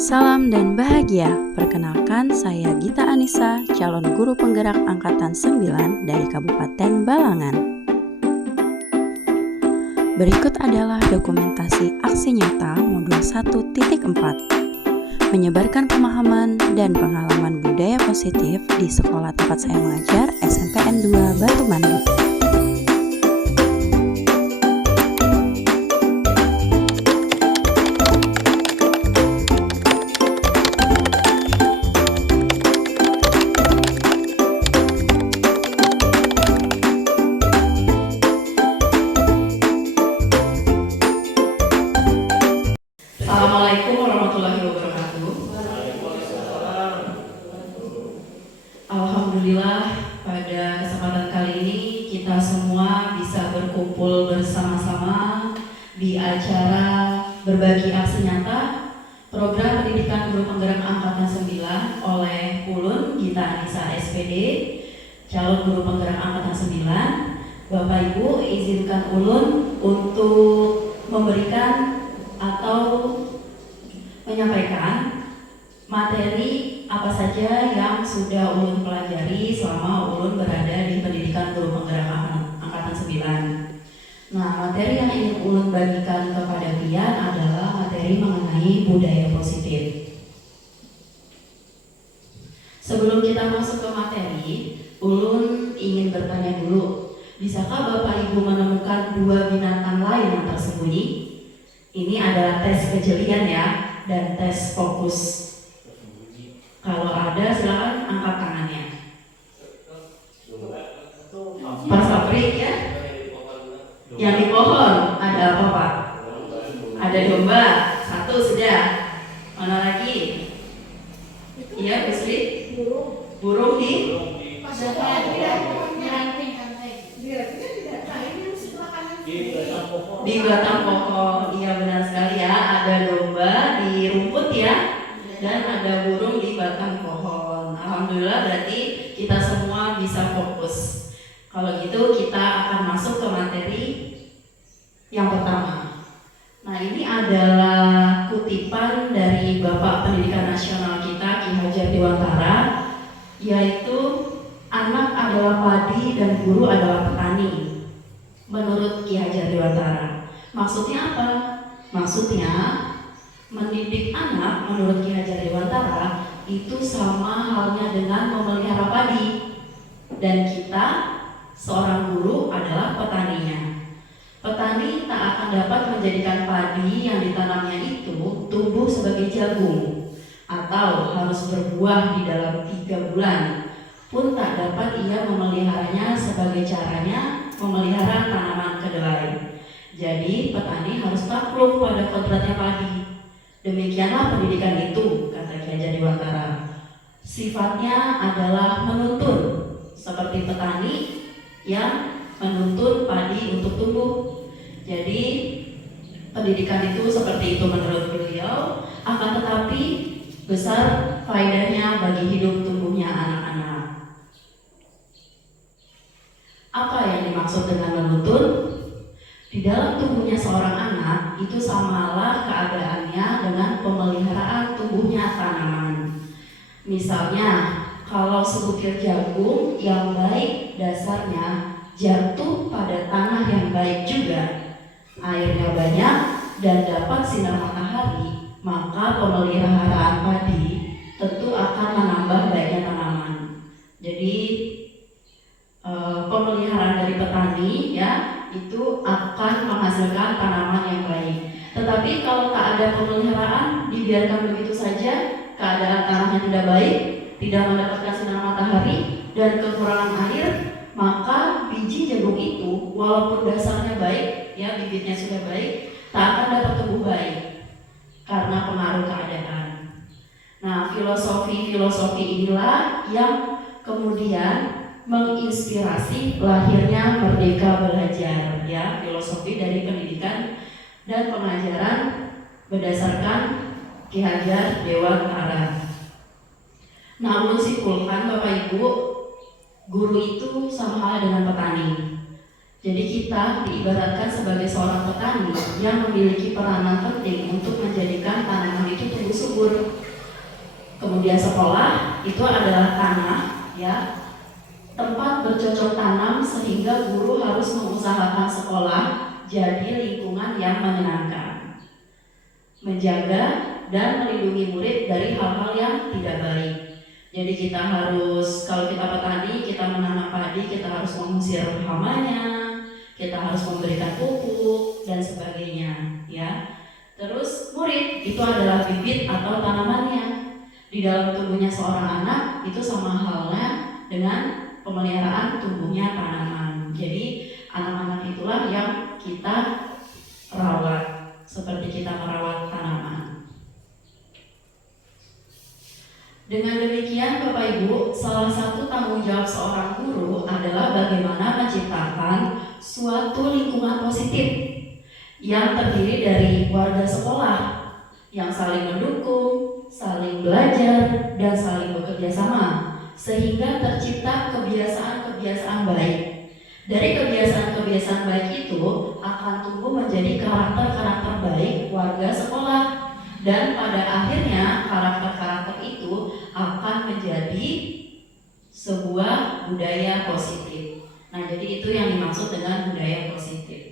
Salam dan bahagia. Perkenalkan, saya Gita Anissa, calon guru penggerak angkatan 9 dari Kabupaten Balangan. Berikut adalah dokumentasi aksi nyata modul 1.4. Menyebarkan pemahaman dan pengalaman budaya positif di sekolah tempat saya mengajar, SMPN 2 Batu Mandi. Assalamualaikum warahmatullahi wabarakatuh. Alhamdulillah, pada kesempatan kali ini kita semua bisa berkumpul bersama-sama di acara berbagi aksi nyata program pendidikan guru penggerak angkatan 9 oleh Ulun Gita Anissa SPD, calon guru penggerak angkatan 9. Bapak Ibu, izinkan Ulun untuk memberikan atau menyampaikan materi apa saja yang sudah Ulun pelajari selama Ulun berada di pendidikan guru penggerak angkatan 9. Nah, materi yang ingin Ulun bagikan kepada kalian adalah materi mengenai budaya positif. Sebelum kita masuk ke materi, Ulun ingin bertanya dulu, bisakah Bapak Ibu menemukan dua binatang lain yang tersembunyi? Ini adalah tes kejelian ya, dan tes fokus. Kalau ada silakan angkat tangannya. Pak Sapri ya? Yang di pohon ada apa Pak? Ada domba, satu sudah. Mana lagi? Iya Bu Sri? Burung di? Di batang pohon. Iya benar sekali ya, ada domba di rumput ya, dan ada burung di batang pohon. Alhamdulillah, berarti kita semua bisa fokus. Kalau gitu kita akan masuk ke materi yang pertama. Nah, ini adalah kutipan dari Bapak Pendidikan Nasional kita, Ki Hajar Dewantara, yaitu anak adalah padi dan guru adalah petani. Menurut Ki Hajar Dewantara, maksudnya apa? Maksudnya mendidik anak menurut Ki Hajar Dewantara itu sama halnya dengan memelihara padi, dan kita seorang guru adalah petaninya. Petani tak akan dapat menjadikan padi yang ditanamnya itu tumbuh sebagai jagung atau harus berbuah di dalam 3 bulan pun tak dapat ia memeliharanya sebagai caranya memelihara tanaman kedelai. Jadi petani harus takluk pada kodratnya padi. Demikianlah pendidikan itu, kata Ki Hajar Dewantara. Sifatnya adalah menuntun, seperti petani yang menuntun padi untuk tumbuh. Jadi pendidikan itu seperti itu menurut beliau, akan tetapi besar faedahnya bagi hidup tumbuhnya anak-anak. Apa yang dimaksud dengan menuntun? Di dalam tubuhnya seorang anak itu samalah keadaannya dengan pemeliharaan tumbuhnya tanaman. Misalnya, kalau sebutir jagung yang baik dasarnya jatuh pada tanah yang baik juga, airnya banyak dan dapat sinar matahari, maka pemeliharaan padi tentu akan menambah baiknya tanaman. Jadi pemeliharaan dari petani ya itu akan menghasilkan tanaman yang baik. Tetapi kalau tak ada pemeliharaan, dibiarkan begitu saja, keadaan tanahnya tidak baik, tidak mendapatkan sinar matahari dan kekurangan air, maka biji jagung itu walaupun dasarnya baik, ya bibitnya sudah baik, tak akan dapat tumbuh baik karena pengaruh keadaan. Nah, filosofi inilah yang kemudian menginspirasi lahirnya Merdeka Belajar, ya, filosofi dari pendidikan dan pengajaran berdasarkan Ki Hajar Dewantara. Namun simpulkan Bapak Ibu, guru itu sama halnya dengan petani. Jadi kita diibaratkan sebagai seorang petani yang memiliki peranan penting untuk menjadikan tanaman itu tumbuh subur. subur. Kemudian sekolah itu adalah tanah, ya, tempat bercocok tanam sehingga guru harus mengusahakan sekolah jadi lingkungan yang menyenangkan, menjaga dan melindungi murid dari hal-hal yang tidak baik. Jadi kita harus, kalau kita petani, kita menanam padi, kita harus mengusir hamanya, kita harus memberikan pupuk dan sebagainya, ya. Terus murid itu adalah bibit atau tanamannya. Di dalam tubuhnya seorang anak itu sama halnya dengan pemeliharaan tumbuhnya tanaman. Jadi anak-anak itulah yang kita rawat, seperti kita merawat tanaman. Dengan demikian Bapak Ibu, salah satu tanggung jawab seorang guru adalah bagaimana menciptakan suatu lingkungan positif yang terdiri dari warga sekolah yang saling mendukung, saling belajar, dan saling bekerja sama, sehingga tercipta kebiasaan-kebiasaan baik. Dari kebiasaan-kebiasaan baik itu akan tumbuh menjadi karakter-karakter baik warga sekolah, dan pada akhirnya karakter-karakter itu akan menjadi sebuah budaya positif. Nah, jadi itu yang dimaksud dengan budaya positif.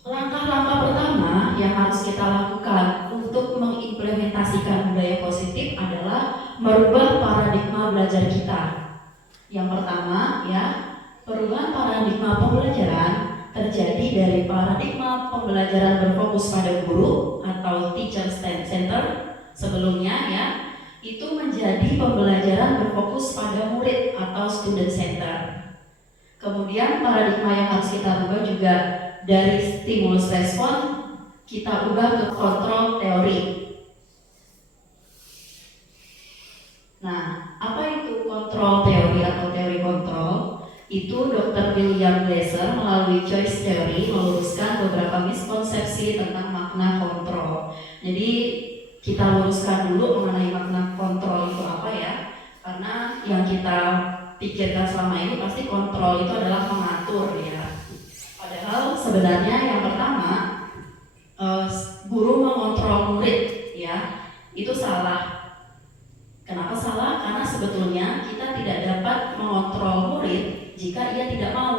Langkah-langkah pertama yang harus kita lakukan untuk mengimplementasikan budaya positif adalah merubah paradigma belajar kita. Yang pertama, ya, perubahan paradigma pembelajaran terjadi dari paradigma pembelajaran berfokus pada guru atau teacher center sebelumnya, ya, itu menjadi pembelajaran berfokus pada murid atau student center. Kemudian paradigma yang harus kita ubah juga dari stimulus respon kita ubah ke kontrol teori. Nah, apa itu kontrol teori atau teori kontrol? Itu Dr. William Glasser melalui choice theory meluruskan beberapa miskonsepsi tentang makna kontrol. Jadi kita luruskan dulu mengenai makna kontrol itu apa, ya, karena yang kita pikirkan selama ini pasti kontrol itu adalah mengatur, ya. Padahal sebenarnya yang pertama guru mengontrol murid, ya, itu salah. Kenapa salah? Karena sebetulnya kita tidak dapat mengontrol murid jika ia tidak mau.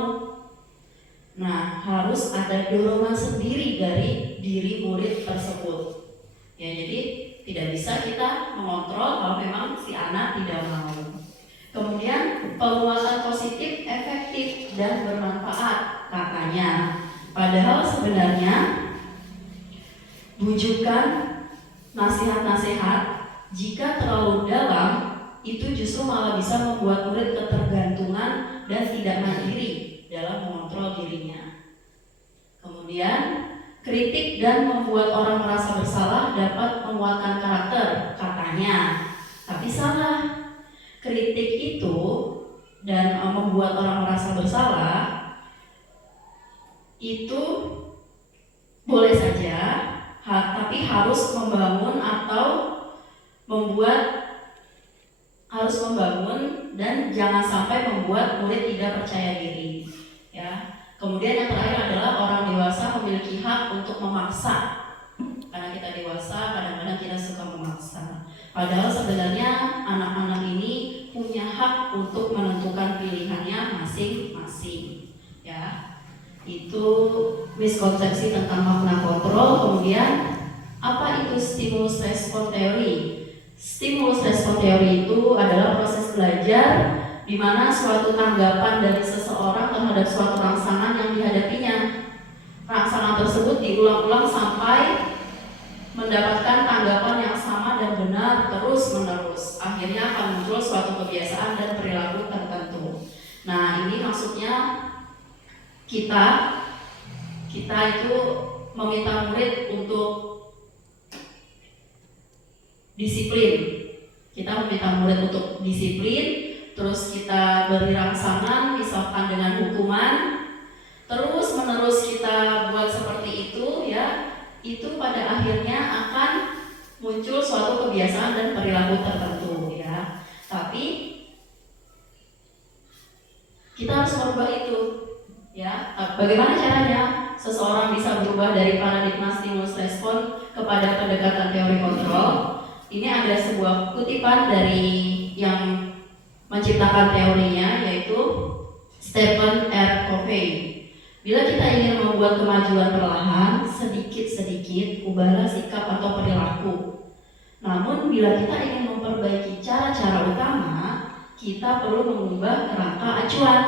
Nah, harus ada dorongan sendiri dari diri murid tersebut. Ya, jadi tidak bisa kita mengontrol kalau memang si anak tidak mau. Kemudian penguatan positif, efektif, dan bermanfaat katanya. Padahal sebenarnya bujukan nasihat-nasihat jika terlalu dalam itu justru malah bisa membuat murid ketergantungan dan tidak mandiri dalam mengontrol dirinya. Kemudian kritik dan membuat orang merasa bersalah dapat menguatkan karakter katanya. Tapi salah. Kritik itu dan membuat orang merasa bersalah itu boleh saja, tapi harus membangun dan jangan sampai membuat murid tidak percaya diri, ya. Kemudian yang terakhir adalah orang dewasa memiliki hak untuk memaksa. Karena kita dewasa, kadang-kadang kita suka memaksa. Padahal sebenarnya anak-anak ini punya hak untuk menentukan pilihannya masing-masing, ya. Itu miskonsepsi tentang makna kontrol. Kemudian apa itu stimulus respon teori? Stimulus respon teori itu adalah proses belajar di mana suatu tanggapan dari seseorang terhadap suatu rangsangan yang dihadapinya. Rangsangan tersebut diulang-ulang sampai mendapatkan tanggapan yang sama dan benar terus-menerus. Akhirnya akan muncul suatu kebiasaan dan perilaku tertentu. Nah, ini maksudnya kita itu meminta murid untuk disiplin. Kita meminta murid untuk disiplin, terus kita beri rangsangan, misalkan dengan hukuman, terus menerus kita buat seperti itu, ya. Itu pada akhirnya akan muncul suatu kebiasaan dan perilaku tertentu, ya. Tapi kita harus merubah itu, ya. Bagaimana caranya? seseorang bisa berubah dari paradigma stimulus respon kepada pendekatan teori kontrol? Ini ada sebuah kutipan dari yang menciptakan teorinya, yaitu Stephen R. Covey. Bila kita ingin membuat kemajuan perlahan, sedikit-sedikit ubahlah sikap atau perilaku. Namun bila kita ingin memperbaiki cara-cara utama, kita perlu mengubah kerangka acuan.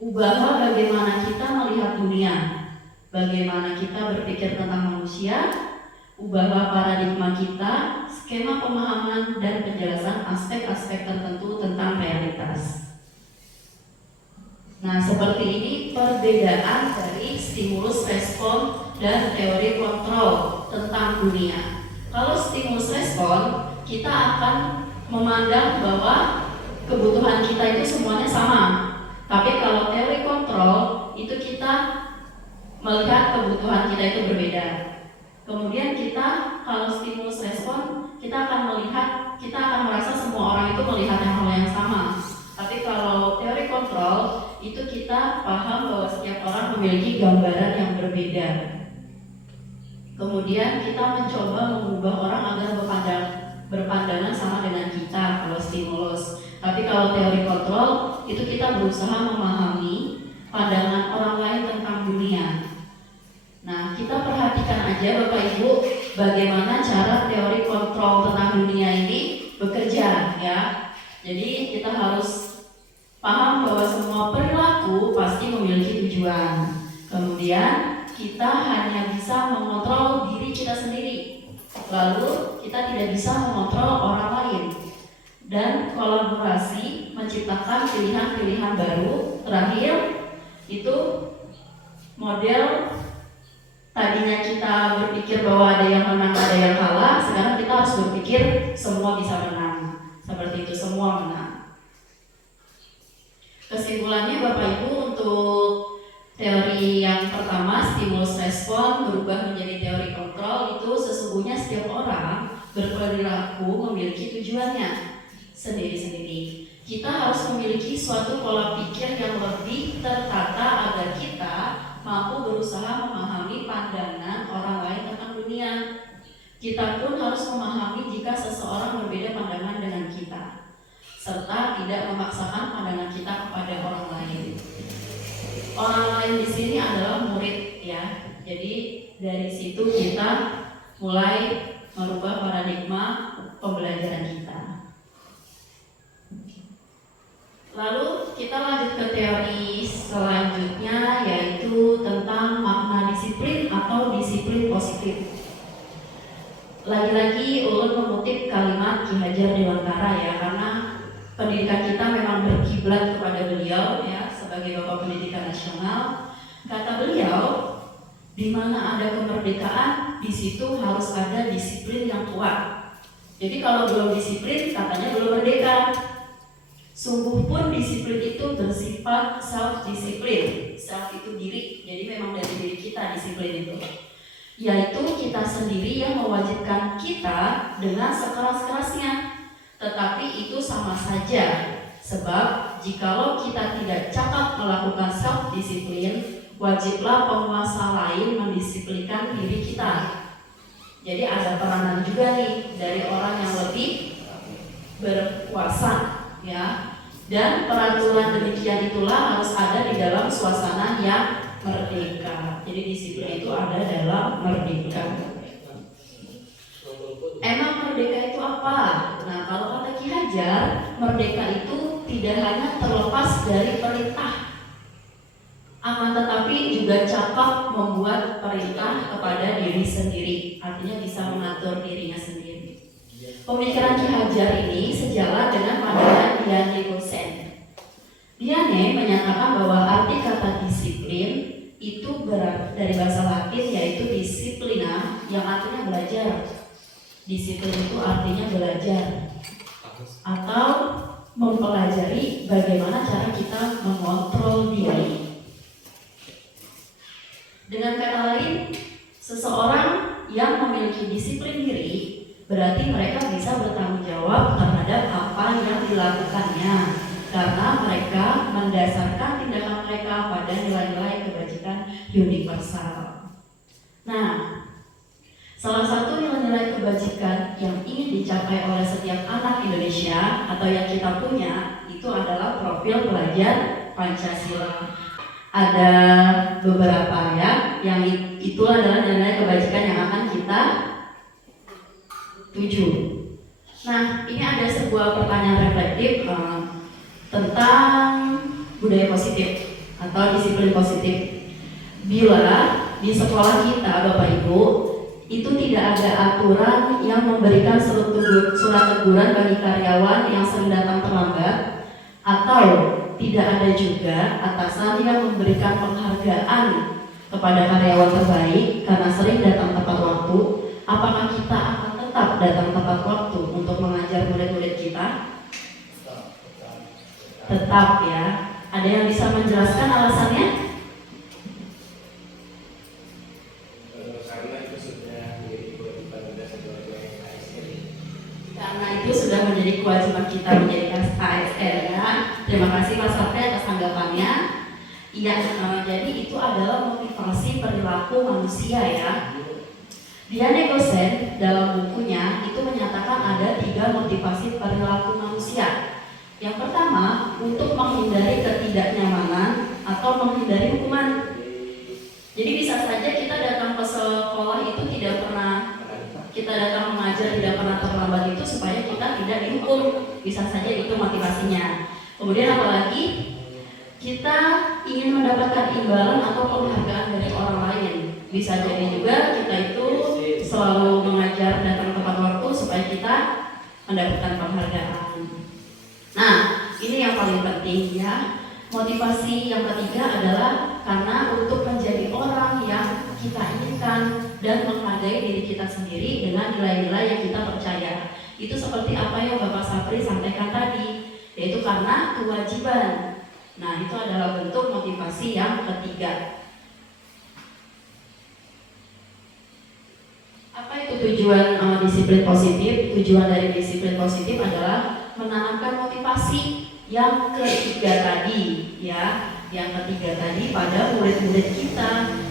Ubahlah bagaimana kita melihat dunia, bagaimana kita berpikir tentang manusia, ubahlah paradigma kita, skema pemahaman dan penjelasan aspek-aspek tertentu tentang realitas. Nah, seperti ini perbedaan dari stimulus respon dan teori kontrol tentang dunia. Kalau stimulus respon, kita akan memandang bahwa kebutuhan kita itu semuanya sama. Tapi kalau teori kontrol, itu kita melihat kebutuhan kita itu berbeda. Kemudian kita, kalau stimulus respon, kita akan merasa semua orang itu melihat hal yang sama. Tapi kalau teori kontrol, itu kita paham bahwa setiap orang memiliki gambaran yang berbeda. Kemudian kita mencoba mengubah orang agar berpandangan sama dengan kita kalau stimulus. Tapi kalau teori kontrol, itu kita berusaha memahami pandangan orang lain tentang dunia. Nah, kita perhatikan aja Bapak Ibu bagaimana cara teori kontrol tentang dunia ini bekerja ya. Jadi kita harus paham bahwa semua perilaku pasti memiliki tujuan. Kemudian kita hanya bisa mengontrol diri kita sendiri. Lalu kita tidak bisa mengontrol orang lain. Dan kolaborasi menciptakan pilihan-pilihan baru. Terakhir itu model tadinya kita berpikir bahwa ada yang menang, ada yang kalah. Sekarang kita harus berpikir semua bisa menang. Seperti itu, semua menang. Kesimpulannya Bapak Ibu, untuk teori yang pertama, stimulus respon berubah menjadi teori kontrol, itu sesungguhnya setiap orang berperilaku memiliki tujuannya sendiri-sendiri. Kita harus memiliki suatu pola pikir yang lebih tertata agar kita mampu berusaha memahami pandangan orang lain tentang dunia. Kita pun harus memahami jika seseorang berbeda pandangan dengan kita, serta tidak memaksakan pandangan kita kepada orang lain. Orang lain di sini adalah murid ya. Jadi dari situ kita mulai merubah paradigma pembelajaran kita. Lalu kita lanjut ke teori selanjutnya, yaitu tentang makna disiplin atau disiplin positif. Lagi-lagi ulun mengutip kalimat Ki Hajar Dewantara ya, karena pendidikan kita memang berkiblat kepada beliau ya, sebagai Bapak Pendidikan Nasional. Kata beliau, di mana ada kemerdekaan, di situ harus ada disiplin yang kuat. Jadi kalau belum disiplin, katanya belum merdeka. Sungguh pun disiplin itu bersifat self-disiplin. Self itu diri, jadi memang dari diri kita disiplin itu. Yaitu kita sendiri yang mewajibkan kita dengan sekeras-kerasnya. Tetapi itu sama saja, sebab jikalau kita tidak cakap melakukan self-disiplin, wajiblah penguasa lain mendisiplinkan diri kita. Jadi ada peranan juga nih dari orang yang lebih berkuasa ya. Dan peraturan demikian itulah harus ada di dalam suasana yang merdeka. Jadi disiplin itu ada dalam merdeka. Emang merdeka itu apa? Nah, kalau kata Ki Hajar, merdeka itu tidak hanya terlepas dari perintah, akan tetapi juga cakap membuat perintah kepada diri sendiri. Artinya bisa mengatur dirinya sendiri. Pemikiran Ki Hajar ini sejalan dengan pandangan Diane Gosen. Diane menyatakan bahwa arti kata disiplin itu dari bahasa Latin, yaitu disiplina, yang artinya belajar. Disiplin itu artinya belajar atau mempelajari bagaimana cara kita mengontrol diri. Dengan kata lain, seseorang yang memiliki disiplin diri berarti mereka bisa bertanggung jawab terhadap apa yang dilakukannya. karena mereka mendasarkan tindakan mereka pada nilai-nilai kebajikan universal. Nah, salah satu nilai-nilai kebajikan yang ingin dicapai oleh setiap anak Indonesia atau yang kita punya itu adalah profil pelajar Pancasila. Ada beberapa ya, yang itu adalah nilai kebajikan yang akan kita tuju. Nah, ini ada sebuah pertanyaan reflektif tentang budaya positif atau disiplin positif. Bila di sekolah kita, Bapak Ibu, itu tidak ada aturan yang memberikan surat teguran bagi karyawan yang sering datang terlambat, atau tidak ada juga atasan yang memberikan penghargaan kepada karyawan terbaik karena sering datang tepat waktu, apakah kita akan tetap datang tepat waktu untuk mengajar murid-murid kita? Tetap ya. Ada yang bisa menjelaskan alasannya? Karena itu sudah menjadi kewajiban kita menjadi ASN ya. Terima kasih Mas Safri atas tanggapannya. Iya, jadi itu adalah motivasi perilaku manusia ya. Diane Gosen dalam bukunya itu menyatakan ada 3 motivasi perilaku manusia. Yang pertama, untuk menghindari ketidaknyamanan atau menghindari hukuman. Jadi bisa saja kita datang ke sekolah itu tidak pernah, kita datang mengajar tidak pernah terlambat itu supaya kita tidak dihukum. Bisa saja itu motivasinya. Kemudian apalagi kita ingin mendapatkan imbalan atau penghargaan dari orang lain. Bisa jadi juga kita itu selalu mengajar datang tepat waktu supaya kita mendapatkan penghargaan. Nah, ini yang paling penting ya. Motivasi yang ketiga adalah karena untuk menjadi orang yang kita inginkan dan menghargai diri kita sendiri dengan nilai-nilai yang kita percaya. Itu seperti apa yang Bapak Sapri sampaikan tadi, yaitu karena kewajiban. Nah, itu adalah bentuk motivasi yang ketiga. Apa itu tujuan disiplin positif? Tujuan dari disiplin positif adalah menanamkan motivasi yang ketiga tadi ya, yang ketiga tadi pada murid-murid kita,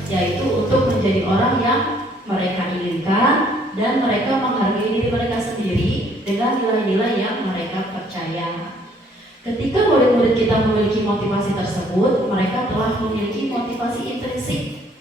yaitu untuk menjadi orang yang mereka inginkan dan mereka menghargai diri mereka sendiri dengan nilai-nilai yang mereka percaya. Ketika murid-murid kita memiliki motivasi tersebut, mereka telah memiliki motivasi intrinsik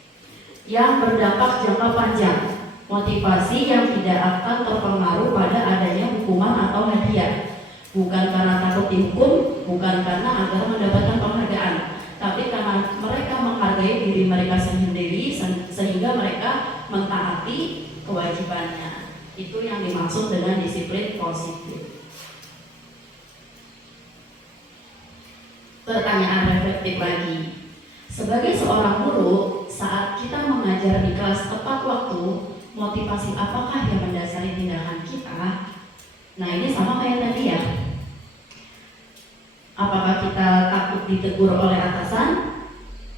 yang berdampak jangka panjang, motivasi yang tidak akan terpengaruh pada adanya hukuman atau hadiah. Bukan karena takut dihukum, bukan karena agar mendapatkan penghargaan, tapi karena mereka menghargai diri mereka sendiri sehingga mereka mentaati kewajibannya. Itu yang dimaksud dengan disiplin positif. Pertanyaan reflektif lagi. Sebagai seorang guru, saat kita mengajar di kelas tepat waktu, motivasi apakah yang mendasari tindakan kita? Nah, ini sama kayak tadi ya. Apakah kita takut ditegur oleh atasan?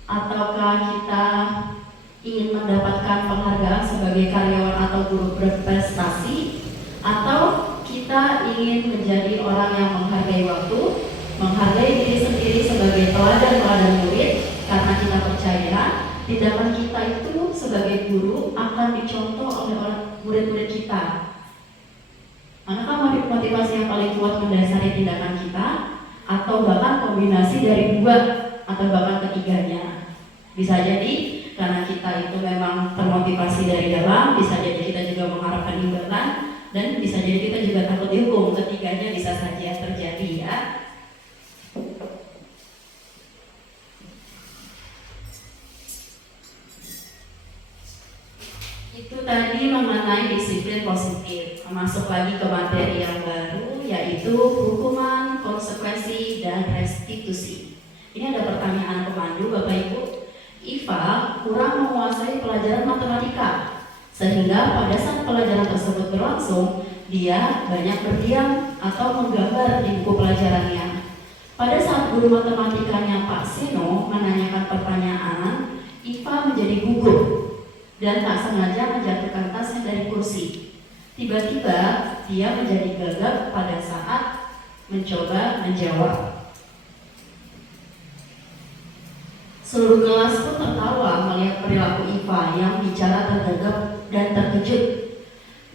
Ataukah kita ingin mendapatkan penghargaan sebagai karyawan atau guru berprestasi? Atau kita ingin menjadi orang yang menghargai waktu, menghargai diri sendiri sebagai teladan murid, karena kita percaya tindakan kita itu sebagai guru akan dicontoh oleh murid-murid kita. Manakah motivasi yang paling kuat mendasari tindakan kita, atau bahkan kombinasi dari dua atau bahkan ketiganya? Bisa jadi karena kita itu memang termotivasi dari dalam, bisa jadi kita juga mengharapkan imbalan, dan bisa jadi kita juga takut dihukum. Ketiganya bisa saja terjadi ya. Itu tadi mengenai disiplin positif. Masuk lagi ke materi yang baru, yaitu hukuman, konsekuensi, dan restitusi. Ini ada pertanyaan pemandu, Bapak Ibu. Iva kurang menguasai pelajaran matematika, sehingga pada saat pelajaran tersebut berlangsung, dia banyak berdiam atau menggambar di buku pelajarannya. Pada saat guru matematikanya Pak Seno menanyakan pertanyaan, Iva menjadi gugup dan tak sengaja menjatuhkan tasnya dari kursi. Tiba-tiba dia menjadi gagap pada saat mencoba menjawab. Seluruh kelas pun tertawa melihat perilaku Iva yang bicara tergagap dan terkejut.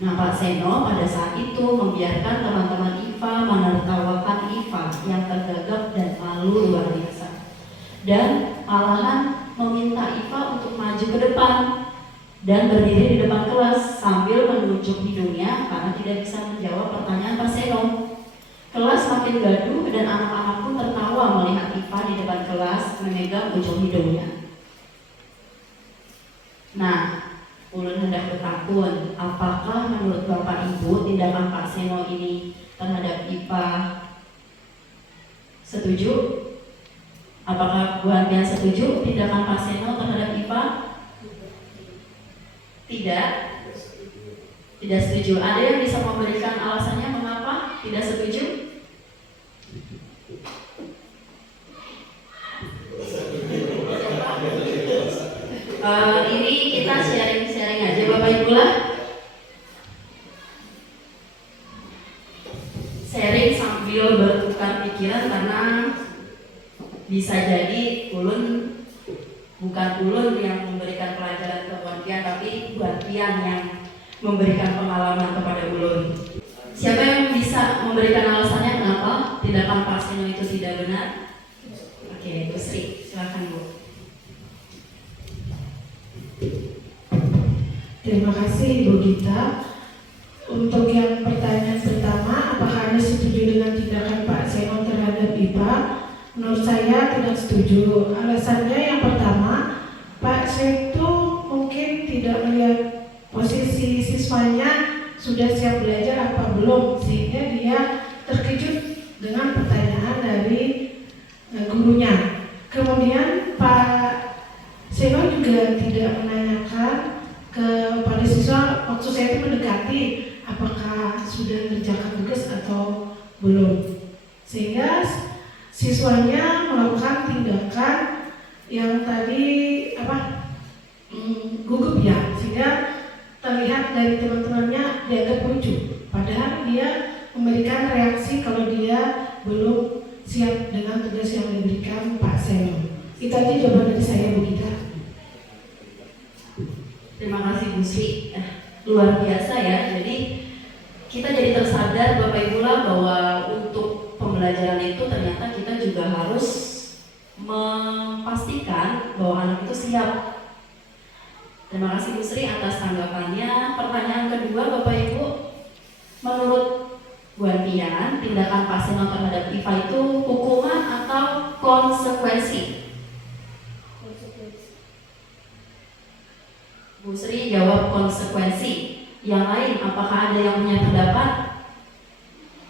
Nah, Pak Seno pada saat itu membiarkan teman-teman Iva menertawakan Iva yang tergagap dan malu luar biasa. Dan malahan meminta Iva untuk maju ke depan dan berdiri di depan kelas sambil menunjuk hidungnya karena tidak bisa menjawab pertanyaan Pak Seno. Kelas makin gaduh dan anak-anak pun tertawa melihat Iva di depan kelas memegang ujung hidungnya. Nah, ulun hendak bertakun, apakah menurut Bapak Ibu tindakan Pak Seno ini terhadap Iva setuju? Apakah Bu Antian setuju tindakan Pak Seno terhadap Iva? Tidak? Tidak setuju. Ada yang bisa memberikan alasannya mengapa tidak setuju? Ini kita sharing-sharing aja Bapak Ibu lah. Sharing sambil bertukar pikiran karena bisa jadi bukan ulun yang memberikan pelajaran ke Bu Tian, tapi Bu Tian yang memberikan pengalaman kepada ulun. Siapa yang bisa memberikan alasannya kenapa tindakan Pak Seno itu tidak benar? Oke, Bu Sri, silakan Bu. Terima kasih Ibu Gita. Untuk yang pertanyaan pertama, apakah Anda setuju dengan tindakan Pak Seno terhadap IPA? Menurut saya tidak setuju. Alasannya yang pertama, Pak Seno mungkin tidak melihat posisi siswanya sudah siap belajar apa belum, sehingga dia terkejut dengan pertanyaan dari gurunya. Kemudian Pak Seno juga tidak menanyakan kepada siswa waktu saya itu mendekati apakah sudah mengerjakan tugas atau belum, sehingga siswanya melakukan tindakan yang tadi gugup ya, sehingga terlihat dari teman-temannya dianggap lucu, padahal dia memberikan reaksi kalau dia belum siap dengan tugas yang diberikan Pak Seno. Itu aja jawaban dari saya, Bu Gita. Terima kasih Bu Sri. Luar biasa ya. Jadi kita jadi tersadar Bapak Ibu lah bahwa untuk pembelajaran itu ternyata kita juga harus memastikan bahwa anak itu siap. Terima kasih Bu Sri atas tanggapannya. Pertanyaan kedua Bapak Ibu, menurut Bu Antian, tindakan Pak Seno terhadap IPA itu hukuman atau konsekuensi? Bu Sri jawab konsekuensi. Yang lain, apakah ada yang punya pendapat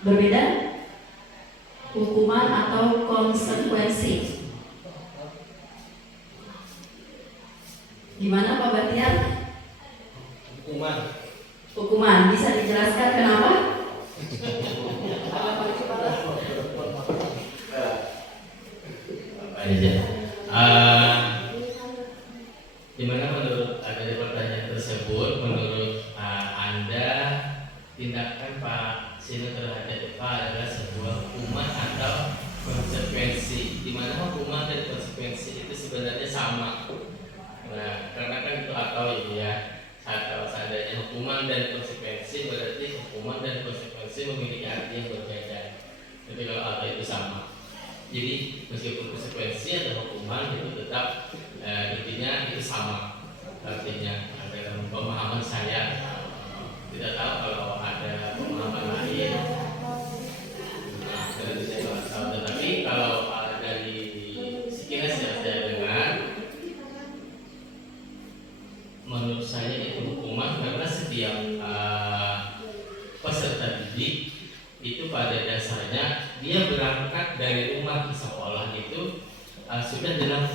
berbeda? Hukuman atau konsekuensi? Gimana Pak Batiar? Hukuman. Hukuman, bisa dijelaskan kenapa? Apa aja? Gimana menurut adanya pertanyaan tersebut? Menurut Anda, tindakan Pak Seno terhadap Eva adalah sebuah hukuman atau konsekuensi? Di mana hukuman dan konsekuensi itu sebenarnya sama. Nah, karena kan itu atau ya, kalau seandainya hukuman dan konsekuensi berarti hukuman dan konsekuensi memiliki arti yang berbeda. Tapi kalau atau itu sama. Jadi meskipun konsekuensi atau hukuman itu tetap intinya itu sama. Artinya dalam pemahaman saya tidak tahu kalau ada pemahaman lain. Nah, dari saya nggak tahu. Tetapi kalau dari sekilas yang saya dengar, menurut saya itu hukuman karena setiap peserta didik itu pada dasarnya dia berangkat dari rumah ke sekolah itu sudah dalam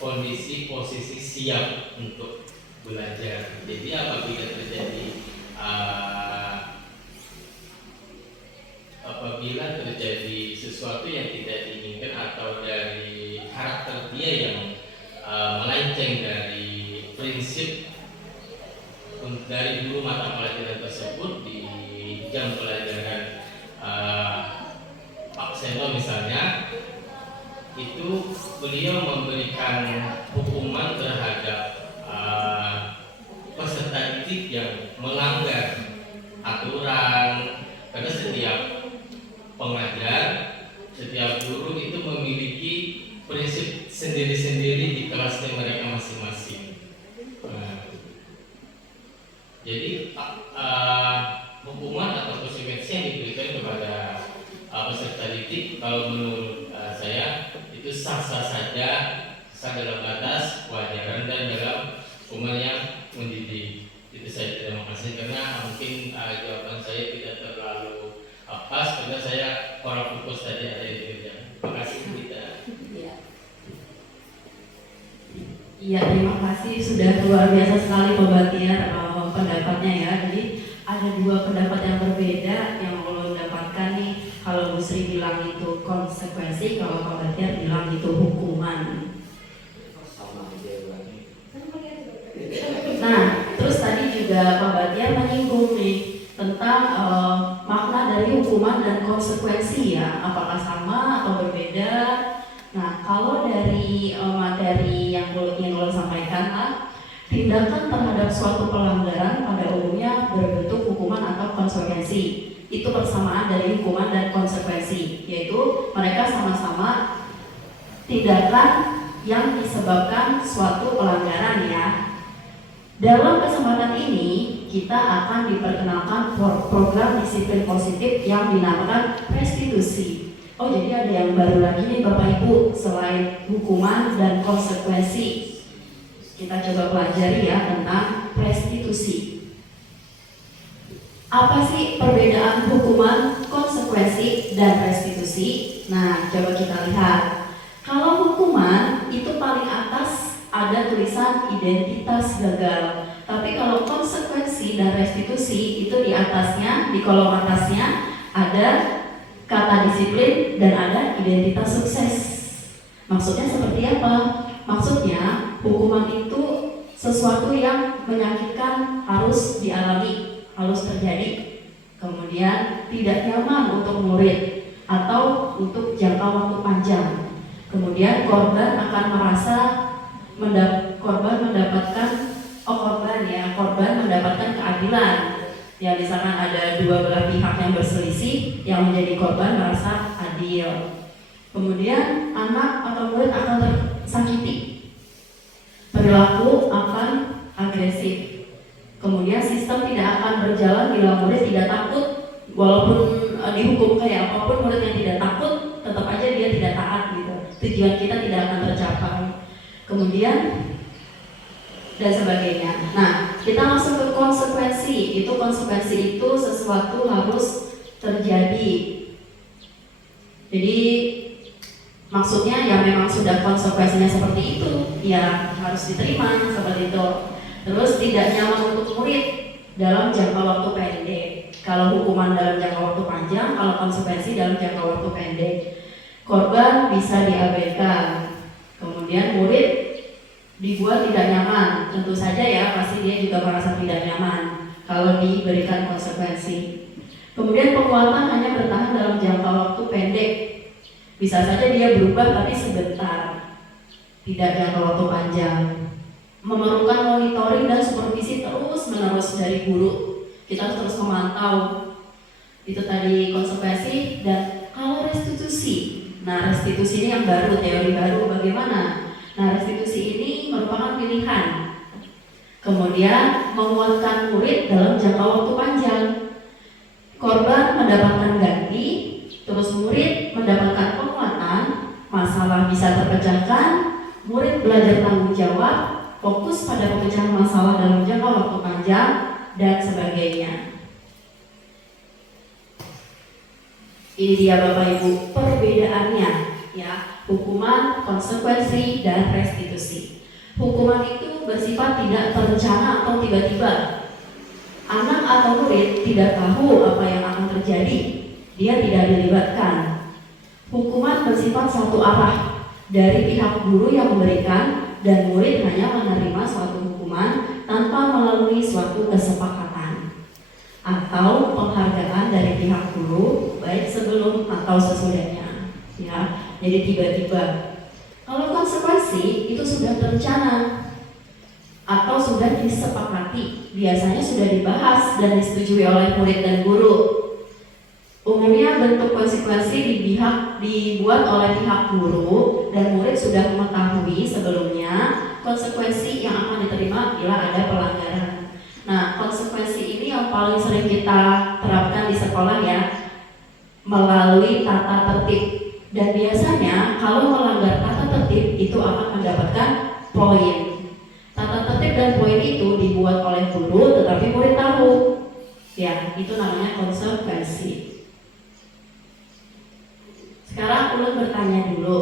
kondisi posisi siap untuk belajar. Jadi apabila terjadi sesuatu yang tidak diinginkan atau dari karakter dia yang melenceng dari prinsip dari guru mata pelajaran tersebut di jam pelajaran Pak Seno misalnya, itu beliau memberikan memberikan hukuman terhadap peserta didik yang melanggar aturan, karena setiap pengajar, setiap guru itu memiliki prinsip sendiri-sendiri di kelasnya mereka masing-masing. Jadi hukuman atau konsekuensi yang diberikan kepada peserta didik, kalau menurut saya itu sah-sah saja, sah dalam batas kewajaran dan dalam hukuman yang mendidik. Itu saya terima kasih, karena mungkin jawaban saya tidak terlalu pas karena saya kurang fokus tadi ada di kerja. Terima kasih kita. Iya, terima kasih, sudah luar biasa sekali Pak Batiar pendapatnya ya. Jadi ada dua pendapat yang berbeda yang ulun dapatkan nih. Kalau Bu Sri bilang itu konsekuensi, kalau Pak Batiar bilang itu hukuman. Nah, terus tadi juga Pak Batiar menyinggung nih tentang makna dari hukuman dan konsekuensi ya, apakah sama atau berbeda. Nah, kalau dari materi yang ingin ulun sampaikan, tindakan terhadap suatu pelanggaran pada umumnya berbentuk hukuman atau konsekuensi. Itu persamaan dari hukuman dan konsekuensi, yaitu mereka sama-sama tindakan yang disebabkan suatu pelanggaran ya. Dalam kesempatan ini, kita akan diperkenalkan program disiplin positif yang dinamakan restitusi. Oh, jadi ada yang baru lagi nih Bapak Ibu, selain hukuman dan konsekuensi. Kita coba pelajari ya tentang restitusi. Apa sih perbedaan hukuman, konsekuensi, dan restitusi? Nah, coba kita lihat. Kalau hukuman itu paling atas ada tulisan identitas gagal. Tapi kalau konsekuensi dan restitusi itu di atasnya, di kolom atasnya ada kata disiplin dan ada identitas sukses. Maksudnya seperti apa? Maksudnya hukuman itu sesuatu yang menyakitkan harus dialami, harus terjadi. Kemudian tidak nyaman untuk murid atau untuk jangka waktu panjang. Kemudian korban akan merasa korban mendapatkan keadilan. Ya, misalkan ada dua belah pihak yang berselisih, yang menjadi korban merasa adil. Kemudian anak atau murid akan tersakiti, perilaku akan agresif. Kemudian sistem tidak akan berjalan bila murid tidak takut. Walaupun dihukum kayak apapun, murid yang tidak takut tetap aja dia tidak taat gitu. Tujuan kita tidak akan tercapai. Kemudian dan sebagainya. Nah, kita masuk ke konsekuensi. Konsekuensi itu sesuatu harus terjadi. Jadi maksudnya ya memang sudah konsekuensinya seperti itu, ya harus diterima seperti itu. Terus tidak nyaman untuk murid dalam jangka waktu pendek. Kalau hukuman dalam jangka waktu panjang, kalau konsekuensi dalam jangka waktu pendek. Korban bisa diabaikan. Kemudian murid dibuat tidak nyaman, tentu saja ya pasti dia juga merasa tidak nyaman kalau diberikan konsekuensi. Kemudian penguatan hanya bertahan dalam jangka waktu pendek, bisa saja dia berubah tapi sebentar, tidak jangka waktu panjang. Memerlukan monitoring dan supervisi terus menerus dari guru, kita harus terus memantau. Itu tadi konsekuensi. Dan kalau restitusi, nah restitusi ini yang baru, teori baru bagaimana? Nah, restitusi ini merupakan pilihan. Kemudian menguatkan murid dalam jangka waktu panjang. Korban mendapatkan ganti, terus murid mendapatkan penguatan, masalah bisa terpecahkan, murid belajar tanggung jawab, fokus pada pemecahan masalah dalam jangka waktu panjang, dan sebagainya. Ini dia Bapak Ibu perbedaannya ya. Hukuman, konsekuensi, dan restitusi. Hukuman itu bersifat tidak terencana atau tiba-tiba. Anak atau murid tidak tahu apa yang akan terjadi, dia tidak dilibatkan. Hukuman bersifat satu arah dari pihak guru yang memberikan, dan murid hanya menerima suatu hukuman tanpa melalui suatu kesepakatan atau penghargaan dari pihak guru, baik sebelum atau sesudahnya. Ya, jadi tiba-tiba. Kalau konsekuensi itu sudah terencana atau sudah disepakati, biasanya sudah dibahas dan disetujui oleh murid dan guru. Umumnya bentuk konsekuensi dibuat oleh pihak guru dan murid sudah mengetahui sebelumnya konsekuensi yang akan diterima bila ada pelanggaran. Nah, konsekuensi ini yang paling sering kita terapkan di sekolah ya, melalui tata tertib. Dan biasanya kalau melanggar tata tertib itu akan mendapatkan poin. Tata tertib dan poin itu dibuat oleh guru tetapi murid tahu. Ya, itu namanya konsekuensi. Sekarang ulun bertanya dulu.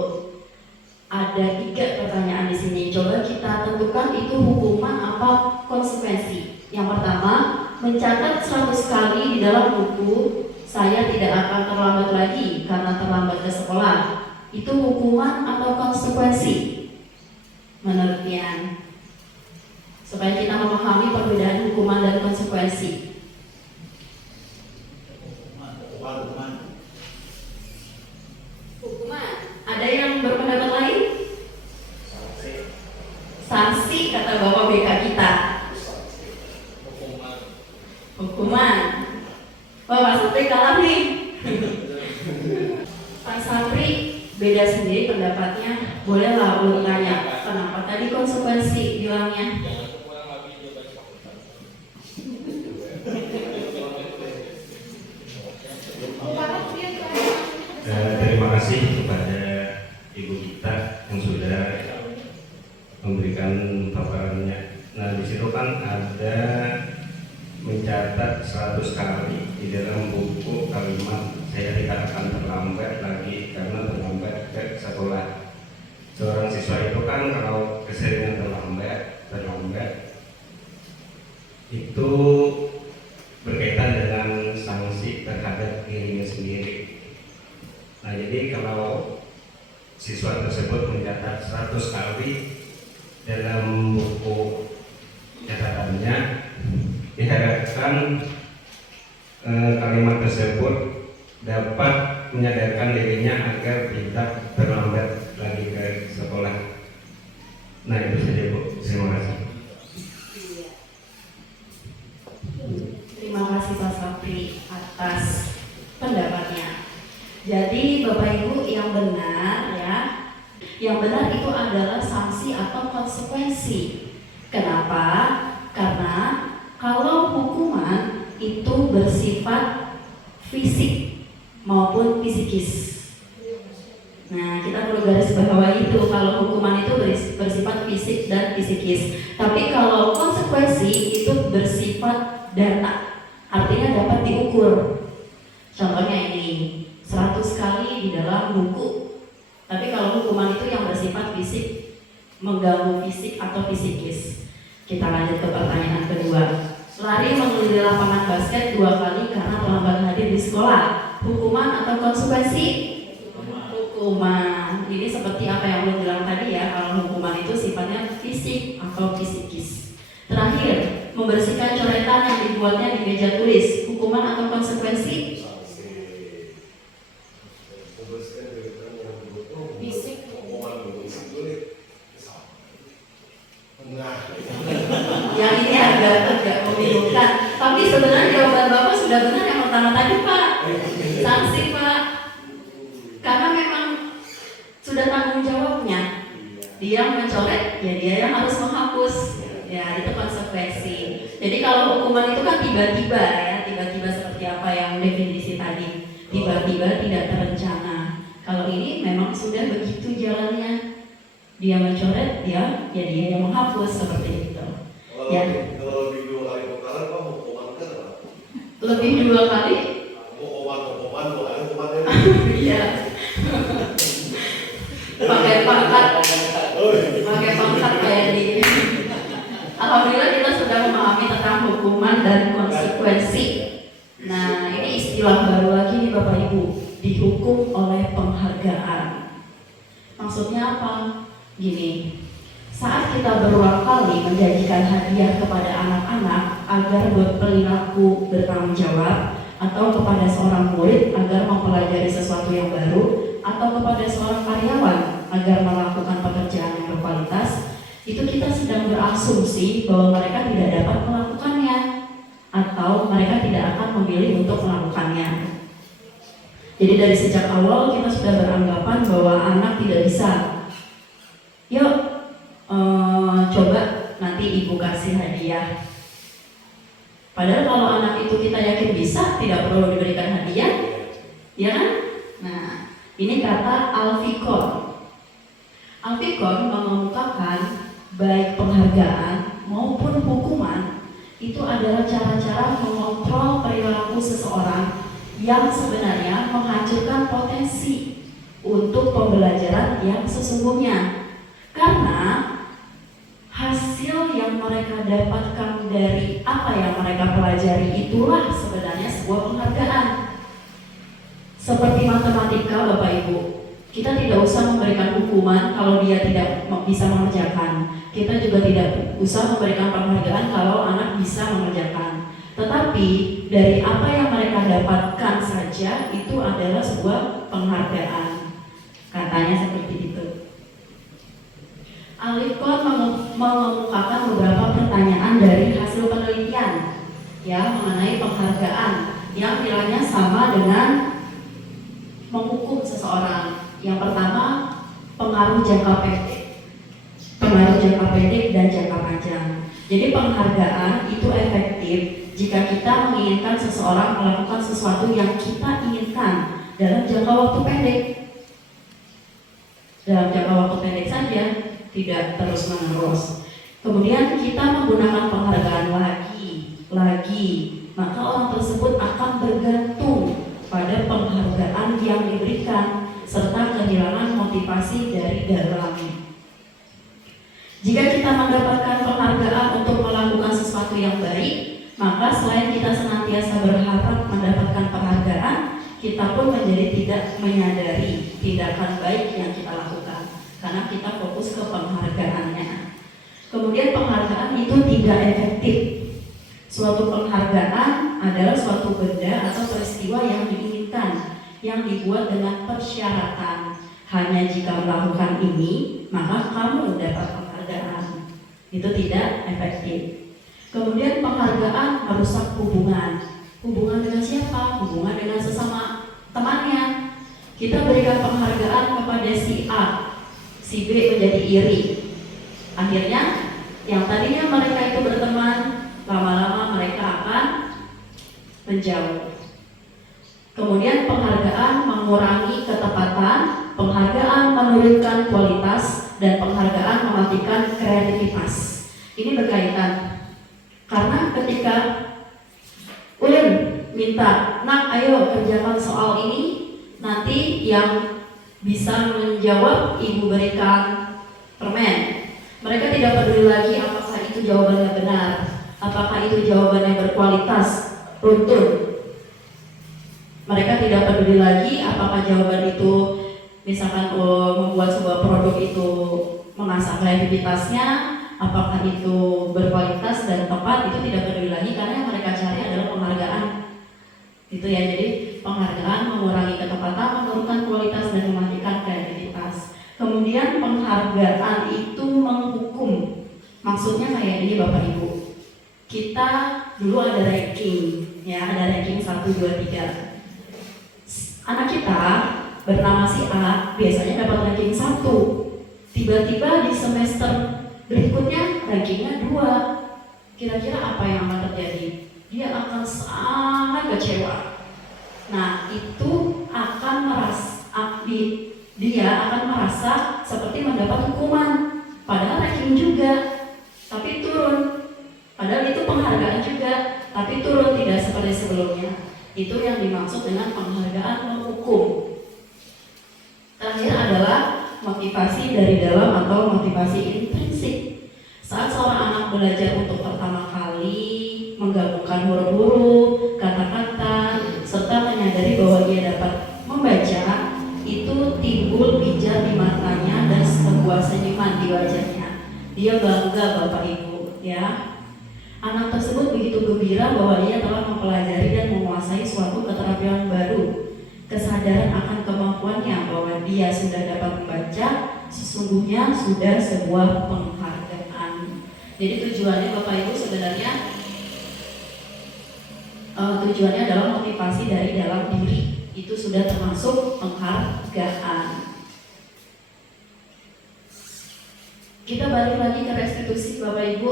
Ada 3 pertanyaan di sini. Coba kita tentukan itu hukuman apa konsekuensi. Yang pertama, mencatat 100 kali di dalam buku saya tidak akan terlambat lagi karena terlambat ke sekolah. Itu hukuman atau konsekuensi? Menurut Tian, supaya kita memahami perbedaan hukuman dan konsekuensi. Hukuman. Ada yang berpendapat lain? Sanksi kata Bapak BK kita. Hukuman. Wah, Pak Sapri kalah nih. Pak Sapri beda sendiri pendapatnya. Bolehlah ulun tanya, kenapa tadi konsekuensi bilangnya? Terima kasih kepada Ibu kita yang sudah memberikan paparannya. Nah, di situ kan ada mencatat 100 kali di dalam buku kalimat saya tidak akan terlambat lagi karena terlambat ke sekolah. Seorang siswa itu kan kalau keseringan terlambat itu berkaitan dengan sanksi terhadap dirinya sendiri. Nah, jadi kalau siswa tersebut mencatat 100 kali dalam buku catatannya, diharapkan kalimat tersebut dapat menyadarkan dirinya agar tidak terlambat lagi ke sekolah. Nah, itu saja Bu, terima kasih. Terima kasih Pak Sapri atas pendapatnya. Jadi Bapak Ibu yang benar ya, yang benar itu adalah sanksi atau konsekuensi. Kenapa? Karena kalau hukuman itu bersifat fisik maupun psikis. Nah, kita perlu garis bawahi itu kalau hukuman itu bersifat fisik dan psikis. Tapi kalau konsekuensi itu bersifat data, artinya dapat diukur. Contohnya ini 100 kali di dalam buku. Tapi kalau hukuman itu yang bersifat fisik, mengganggu fisik atau psikis. Kita lanjut ke pertanyaan kedua. Lari mengelilingi lapangan basket 2 kali karena terlambat hadir di sekolah. Hukuman atau konsekuensi? Hukuman. Ini seperti apa yang lo bilang tadi ya, kalau hukuman itu sifatnya fisik atau psikis. Terakhir, membersihkan coretan yang dibuatnya di meja tulis. Hukuman atau konsekuensi? Yang ini agak membingungkan. Tapi sebenarnya jawaban Bapak sudah benar yang pertama tadi Pak. Sanksi Pak. Karena memang sudah tanggung jawabnya. Dia mencoret, ya dia yang harus menghapus. Ya itu konsekuensi. Jadi kalau hukuman itu kan tiba-tiba ya, tiba-tiba seperti apa yang definisi tadi. Tiba-tiba tidak terencana. Kalau ini memang sudah begitu jalannya. Dia mencoret, dia yang menghapus seperti itu. Ya. Kalau lebih 2 kali putaran, Pak, hukuman kan apa? Lebih 2 kali? Hukuman 2 kali hukumannya. Iya. Pakai pangkat kayak di. Alhamdulillah kita sudah memahami tentang hukuman dan konsekuensi. Nah, ini istilah baru lagi nih Bapak Ibu, dihukum oleh penghargaan. Maksudnya apa? Gini, saat kita berulang kali menjanjikan hadiah kepada anak-anak agar berperilaku bertanggung jawab, atau kepada seorang murid agar mempelajari sesuatu yang baru, atau kepada seorang karyawan agar melakukan pekerjaan yang berkualitas, itu kita sedang berasumsi bahwa mereka tidak dapat melakukannya atau mereka tidak akan memilih untuk melakukannya. Jadi dari sejak awal kita sudah beranggapan bahwa anak tidak bisa. Yuk, coba nanti ibu kasih hadiah. Padahal kalau anak itu kita yakin bisa, tidak perlu diberikan hadiah, ya kan? Nah, ini kata Alfikon. Alfikon mengemukakan baik penghargaan maupun hukuman itu adalah cara-cara mengontrol perilaku seseorang yang sebenarnya menghancurkan potensi untuk pembelajaran yang sesungguhnya. Karena hasil yang mereka dapatkan dari apa yang mereka pelajari itulah sebenarnya sebuah penghargaan. Seperti matematika, Bapak Ibu, kita tidak usah memberikan hukuman kalau dia tidak bisa mengerjakan. Kita juga tidak usah memberikan penghargaan kalau anak bisa mengerjakan. Tetapi dari apa yang mereka dapatkan saja itu adalah sebuah penghargaan. Katanya seperti itu. Alfikon mengemukakan beberapa pertanyaan dari hasil penelitian ya mengenai penghargaan yang nilainya sama dengan menghukum seseorang. Yang pertama, pengaruh jangka pendek dan jangka panjang. Jadi penghargaan itu efektif jika kita menginginkan seseorang melakukan sesuatu yang kita inginkan dalam jangka waktu pendek. Dalam jangka waktu pendek saja, tidak terus-menerus. Kemudian kita menggunakan penghargaan lagi, maka orang tersebut akan bergantung pada penghargaan yang diberikan serta kehilangan motivasi dari dalamnya. Jika kita mendapatkan penghargaan untuk melakukan sesuatu yang baik, maka selain kita senantiasa berharap mendapatkan penghargaan, kita pun menjadi tidak menyadari tindakan baik yang kita lakukan karena kita fokus ke penghargaannya. Kemudian penghargaan itu tidak efektif. Suatu penghargaan adalah suatu benda atau peristiwa yang diinginkan, yang dibuat dengan persyaratan. Hanya jika melakukan ini, maka kamu dapat penghargaan. Itu tidak efektif. Kemudian penghargaan merusak hubungan. Hubungan dengan siapa? Hubungan dengan sesama temannya. Kita berikan penghargaan kepada si A, si B menjadi iri. Akhirnya yang tadinya mereka itu berteman, lama-lama mereka akan menjauh. Kemudian penghargaan mengurangi ketepatan, penghargaan menurunkan kualitas, dan penghargaan mematikan kreativitas. Ini berkaitan. Karena ketika Ulun minta, nak ayo kerjakan soal ini, nanti yang bisa menjawab ibu berikan permen. Mereka tidak peduli lagi apakah itu jawabannya benar, apakah itu jawabannya berkualitas, runtun. Mereka tidak peduli lagi apakah jawaban itu misalkan membuat sebuah produk itu mengasah kreativitasnya, apakah itu berkualitas dan tepat, itu tidak peduli lagi karena yang mereka cari adalah penghargaan. Itu ya, jadi penghargaan mengurangi ketepatan, menurunkan kualitas dan mematikan kreativitas. Kemudian penghargaan itu menghukum. Maksudnya kayak ini Bapak Ibu. Kita dulu ada ranking, ya, ada ranking 1, 2, 3. Anak kita bernama si A biasanya dapat ranking 1. Tiba-tiba di semester berikutnya rankingnya 2. Kira-kira apa yang akan terjadi? Dia akan sangat kecewa. Nah, itu akan dia akan merasa seperti mendapat hukuman. Padahal ranking juga, tapi turun. Padahal itu penghargaan juga, tapi turun, tidak seperti sebelumnya. Itu yang dimaksud dengan penghargaan menghukum. Terakhir adalah motivasi dari dalam atau motivasi intrinsik. Saat seorang anak belajar untuk pertama kali menggabungkan huruf-huruf, kata-kata, serta menyadari bahwa dia dapat membaca, itu timbul pijar di matanya dan sebuah senyuman di wajahnya. Dia bangga Bapak Ibu, ya. Anak tersebut begitu gembira bahwa dia telah mempelajari dan menguasai suatu keterampilan baru. Kesadaran akan kemampuannya bahwa dia sudah dapat membaca sungguhnya sudah sebuah penghargaan. Jadi tujuannya Bapak Ibu sebenarnya tujuannya adalah motivasi dari dalam diri. Itu sudah termasuk penghargaan. Kita balik lagi ke restitusi Bapak Ibu,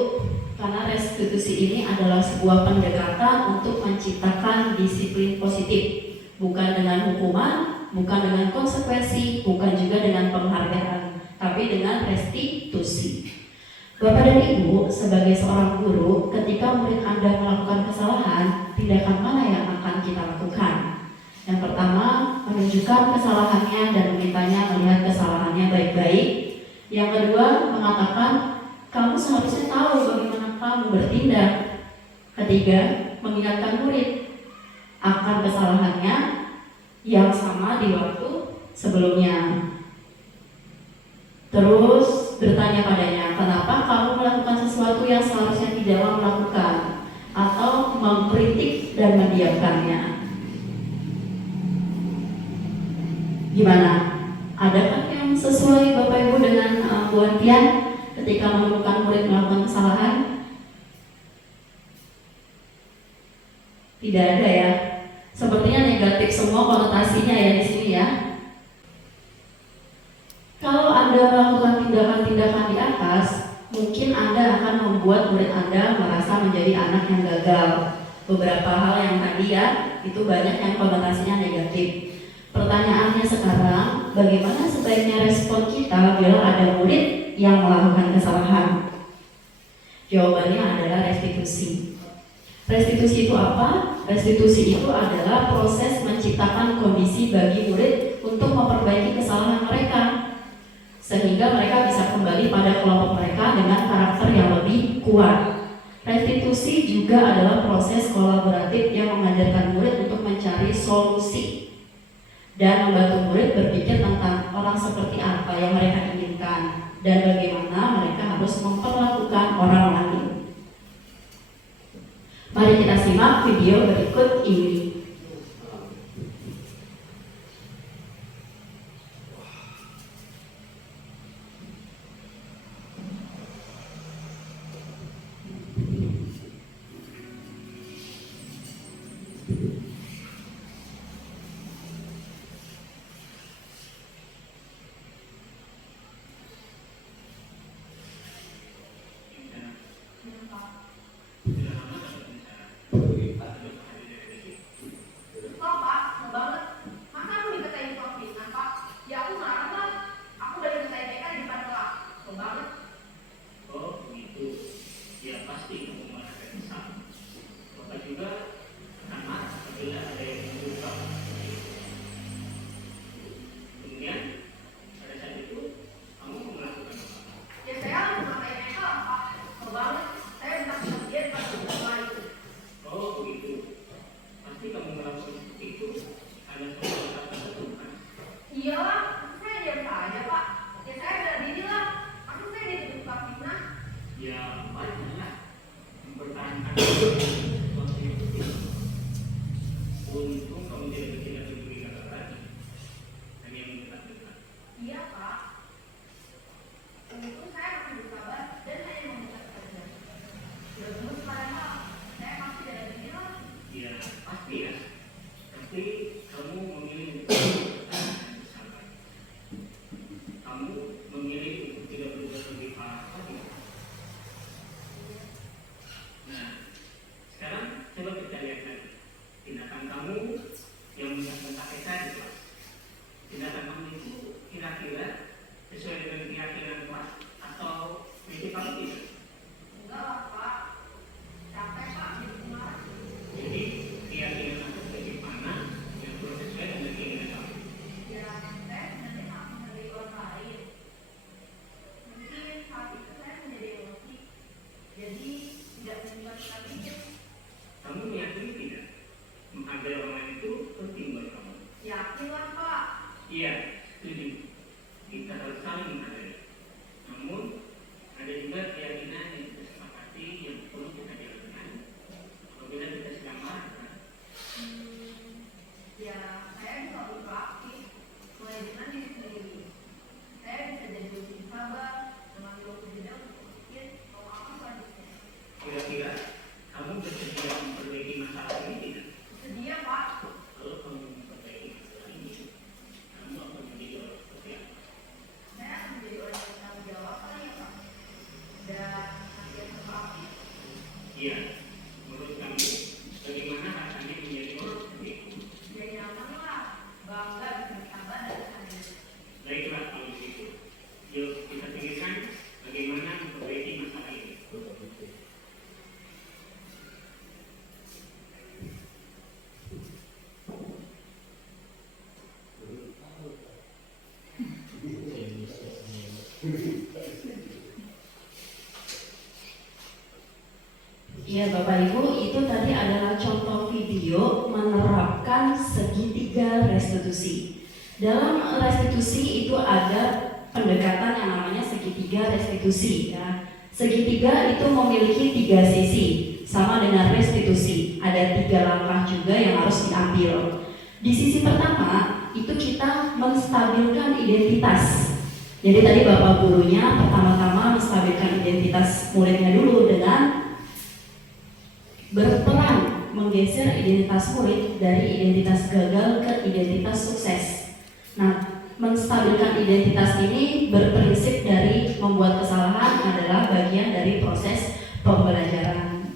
karena restitusi ini adalah sebuah pendekatan untuk menciptakan disiplin positif, bukan dengan hukuman, bukan dengan konsekuensi, bukan juga dengan penghargaan, tapi dengan restitusi. Bapak dan Ibu, sebagai seorang guru, ketika murid Anda melakukan kesalahan, tindakan mana yang akan kita lakukan? Yang pertama, menunjukkan kesalahannya dan memintanya melihat kesalahannya baik-baik. Yang kedua, mengatakan kamu seharusnya tahu bagaimana kamu bertindak. Ketiga, mengingatkan murid akan kesalahannya yang sama di waktu sebelumnya. Terus bertanya padanya, kenapa kamu melakukan sesuatu yang seharusnya tidak melakukan, atau mengkritik dan mendiamkannya. Gimana? Adakah yang sesuai Bapak Ibu dengan Bu Antian ketika menemukan murid melakukan kesalahan? Tidak ada ya. Sepertinya negatif semua konotasinya ya di sini ya. Kalau Anda melakukan tindakan-tindakan di atas, mungkin Anda akan membuat murid Anda merasa menjadi anak yang gagal. Beberapa hal yang tadi ya, itu banyak yang konotasinya negatif. Pertanyaannya sekarang, bagaimana sebaiknya respon kita bila ada murid yang melakukan kesalahan? Jawabannya adalah restitusi. Restitusi itu apa? Restitusi itu adalah proses menciptakan kondisi bagi murid untuk memperbaiki kesalahan mereka, sehingga mereka bisa kembali pada kelompok mereka dengan karakter yang lebih kuat. Restitusi juga adalah proses kolaboratif yang mengajarkan murid untuk mencari solusi dan membantu murid berpikir tentang orang seperti apa yang mereka inginkan dan bagaimana mereka harus memperlakukan orang lain. Mari kita simak video berikut ini. Saya bisa lebih proaktif, mulai dengan diri sendiri. Saya bisa jadi lebih Iya Bapak Ibu, itu tadi adalah contoh video menerapkan segitiga restitusi. Dalam restitusi itu ada pendekatan yang namanya segitiga restitusi ya. Segitiga itu memiliki 3 sisi, sama dengan restitusi. Ada 3 langkah juga yang harus diambil. Di sisi pertama, itu kita menstabilkan identitas. Jadi tadi Bapak gurunya pertama-tama menstabilkan identitas muridnya dulu dengan berperan menggeser identitas murid dari identitas gagal ke identitas sukses. Nah, menstabilkan identitas ini berprinsip dari membuat kesalahan adalah bagian dari proses pembelajaran.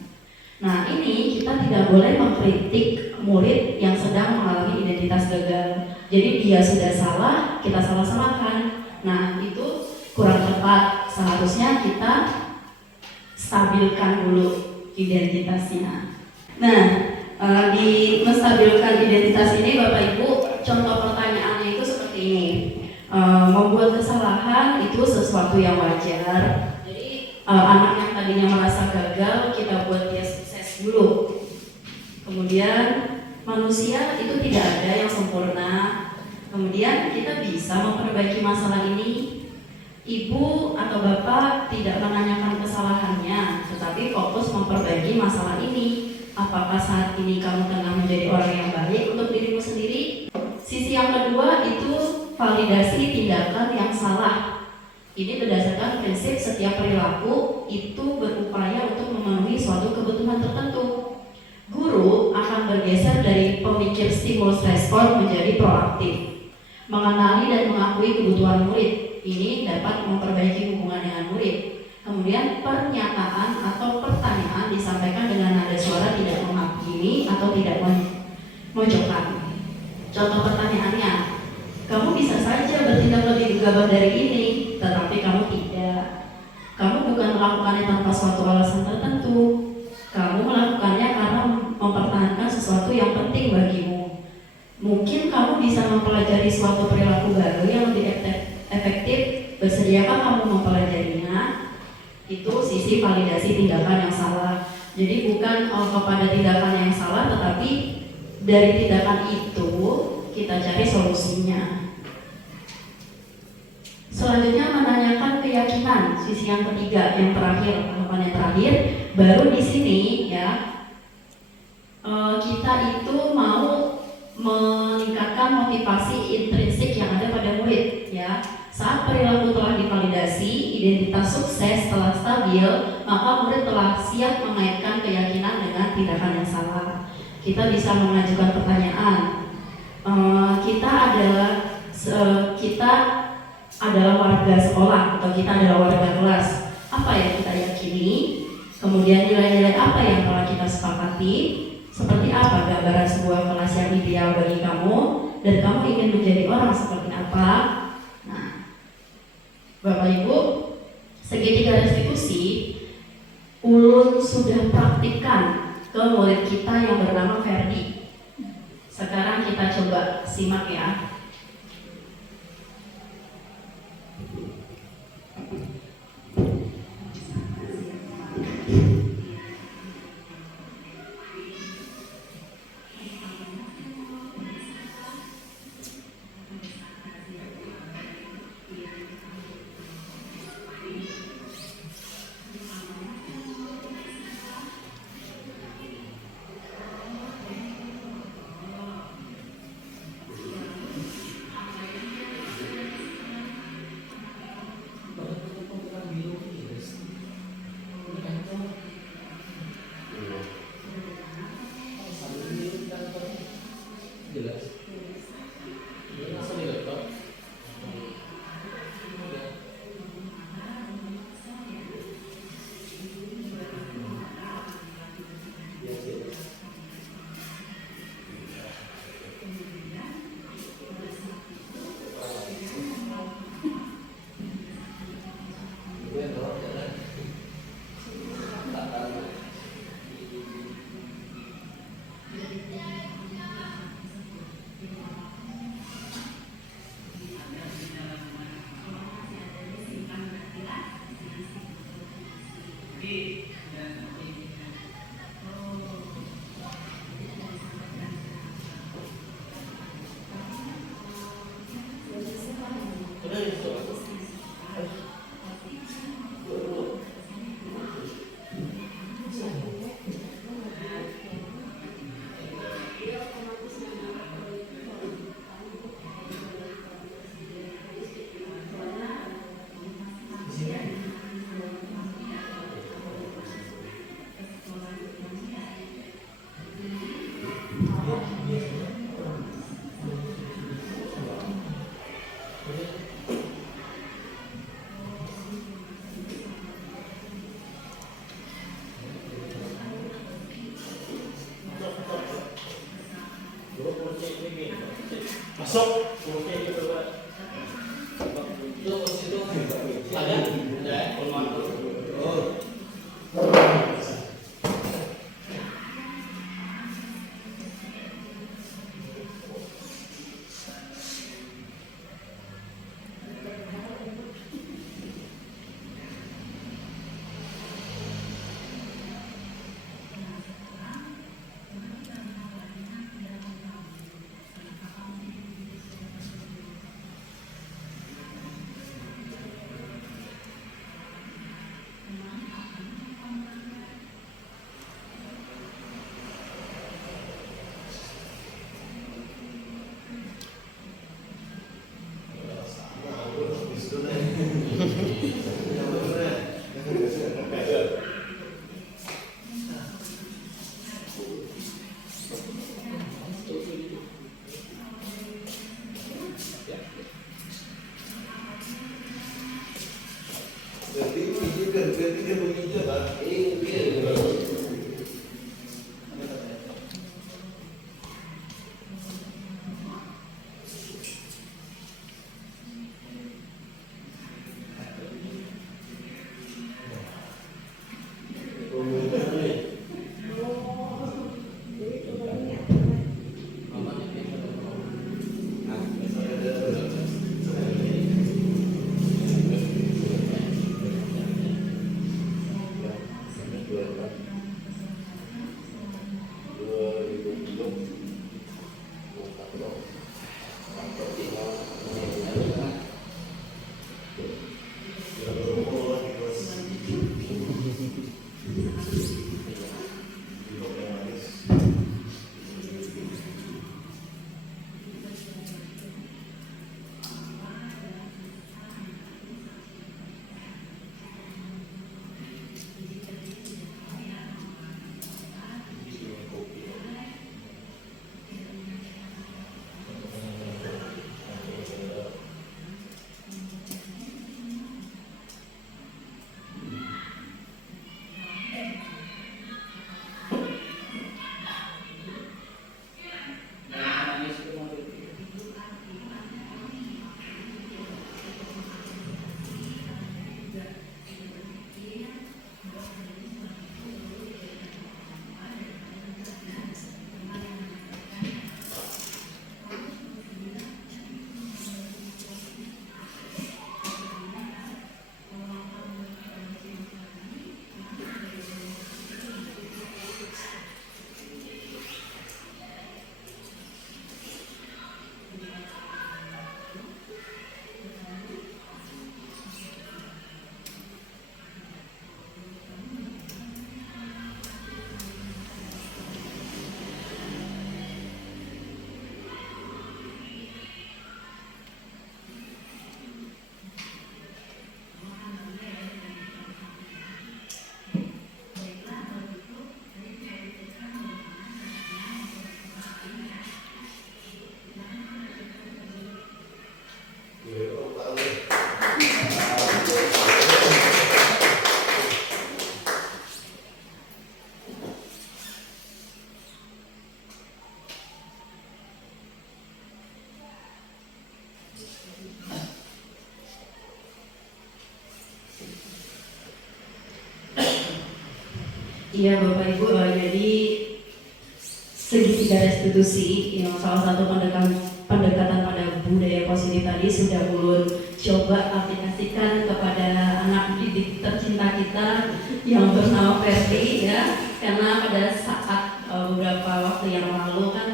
Nah, ini kita tidak boleh mengkritik murid yang sedang mengalami identitas gagal. Jadi dia sudah salah, kita salah-salahkan. Nah, itu kurang tepat. Seharusnya kita stabilkan dulu identitasnya. Nah, di menstabilkan identitas ini Bapak Ibu, contoh pertanyaannya itu seperti ini. Membuat kesalahan itu sesuatu yang wajar. Jadi anak yang tadinya merasa gagal, kita buat dia sukses dulu. Kemudian manusia itu tidak ada yang sempurna. Kemudian kita bisa memperbaiki masalah ini. Ibu atau bapak tidak menanyakan kesalahannya, tetapi fokus memperbaiki masalah ini. Apakah saat ini kamu tengah menjadi orang yang baik untuk dirimu sendiri? Sisi yang kedua itu validasi tindakan yang salah. Ini berdasarkan prinsip setiap perilaku itu berupaya untuk memenuhi suatu kebutuhan tertentu. Guru akan bergeser dari pemikir stimulus respon menjadi proaktif, mengenali dan mengakui kebutuhan murid. Ini dapat memperbaiki hubungan dengan murid. Kemudian pernyataan atau pertanyaan disampaikan dengan nada suara tidak menghakimi atau tidak memojokkan. Contoh pertanyaannya, kamu bisa saja bertindak lebih gegabah dari ini, tetapi kamu tidak. Kamu bukan melakukannya tanpa suatu alasan tertentu. Kamu melakukannya karena mempertahankan sesuatu yang penting bagimu. Mungkin kamu bisa mempelajari suatu perilaku baru yang lebih efektif. Bersediakah kamu mempelajarinya? Itu sisi validasi tindakan yang salah. Jadi bukan kepada tindakan yang salah, tetapi dari tindakan itu kita cari solusinya. Selanjutnya menanyakan keyakinan, sisi yang ketiga, yang terakhir, tahapan yang terakhir. Baru di sini ya, kita itu mau meningkatkan motivasi intrinsik yang ada pada murid ya. Saat perilaku telah divalidasi, identitas sukses telah stabil, maka murid telah siap mengaitkan keyakinan dengan tindakan yang salah. Kita bisa mengajukan pertanyaan. Kita adalah warga sekolah atau kita adalah warga kelas. Apa yang kita yakini? Kemudian nilai-nilai apa yang telah kita sepakati? Seperti apa gambaran sebuah kelas yang ideal bagi kamu? Dan kamu ingin menjadi orang seperti apa? Bapak Ibu, segitiga restitusi ulun sudah praktikkan ke murid kita yang bernama Ferdi. Sekarang kita coba simak ya. Masuk. Itu situ ada oh. Iya Bapak Ibu, jadi segitiga restitusi yang salah satu pendekatan pada budaya positif tadi sudah Ulun coba aplikasikan kepada anak didik tercinta kita yang bernama Ferdi ya, karena pada saat beberapa waktu yang lalu kan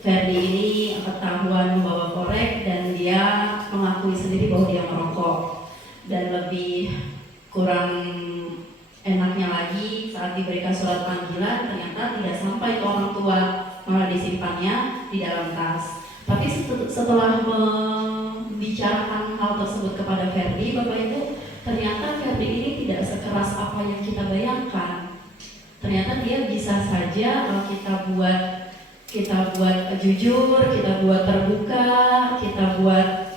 Ferdi ini ketahuan membawa korek dan dia mengakui sendiri bahwa dia merokok, dan lebih kurang enaknya lagi saat diberikan surat panggilan ternyata tidak sampai ke orang tua, malah disimpannya di dalam tas. Tapi setelah membicarakan hal tersebut kepada Ferdi, Bapak Ibu, ternyata Ferdi ini tidak sekeras apa yang kita bayangkan. Ternyata dia bisa saja kalau kita buat jujur, kita buat terbuka, kita buat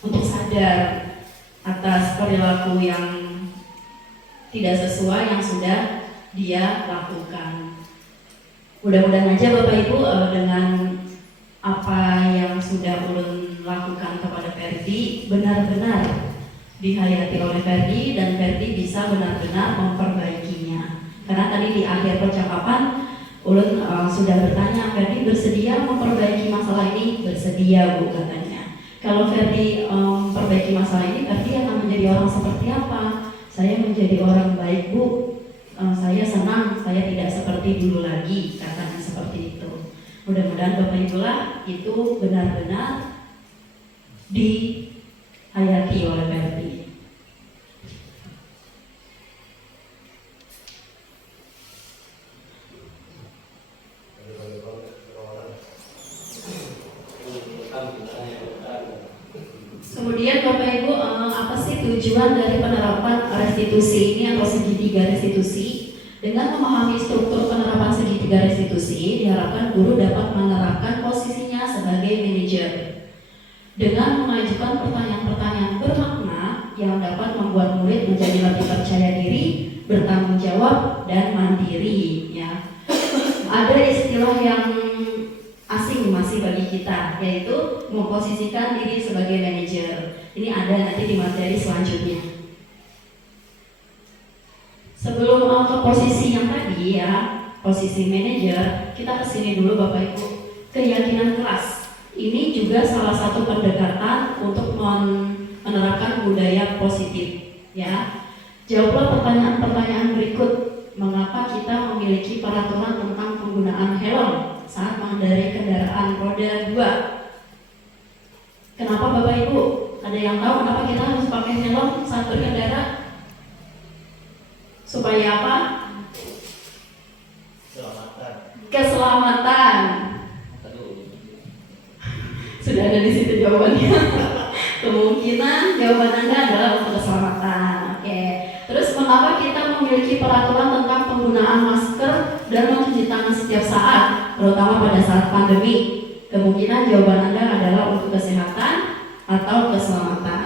untuk sadar atas perilaku yang tidak sesuai yang sudah dia lakukan. Mudah-mudahan aja Bapak Ibu dengan apa yang sudah ulun lakukan kepada Ferdi benar-benar dihayati oleh Ferdi dan Ferdi bisa benar-benar memperbaikinya. Karena tadi di akhir percakapan ulun sudah bertanya, Ferdi bersedia memperbaiki masalah ini? Bersedia Bu, katanya. Kalau Ferdi memperbaiki masalah ini, Ferdi akan menjadi orang seperti apa? Saya menjadi orang baik Bu, saya senang, saya tidak seperti dulu lagi, katanya seperti itu. Mudah-mudahan Bapak Ibu lah itu benar-benar dihayati oleh Ferdi. Kemudian Bapak Ibu, apa sih tujuan dari penerapan restitusi ini atau segitiga restitusi? Dengan memahami struktur penerapan segitiga restitusi, diharapkan guru dapat menerapkan posisinya sebagai manajer dengan mengajukan pertanyaan-pertanyaan bermakna yang dapat membuat murid menjadi lebih percaya diri, bertanggung jawab, dan mandiri. Ya, ada istilah yang asing masih bagi kita, yaitu memposisikan diri sebagai manajer. Ini ada nanti di materi selanjutnya. Sebelum ke posisi yang tadi ya, posisi manajer, kita kesini dulu Bapak Ibu. Keyakinan kelas ini juga salah satu pendekatan untuk menerapkan budaya positif. Ya, jawablah pertanyaan-pertanyaan berikut. Mengapa kita memiliki peraturan tentang penggunaan helm saat mengendarai kendaraan roda 2? Kenapa Bapak Ibu? Ada yang tahu kenapa kita harus pakai helm saat berkendara? Supaya apa? Keselamatan. Sudah ada di situ jawabannya. Kemungkinan jawaban Anda adalah untuk keselamatan. Oke. Terus mengapa kita memiliki peraturan tentang penggunaan masker dan mencuci tangan setiap saat, terutama pada saat pandemi? Kemungkinan jawaban Anda adalah untuk kesehatan atau keselamatan.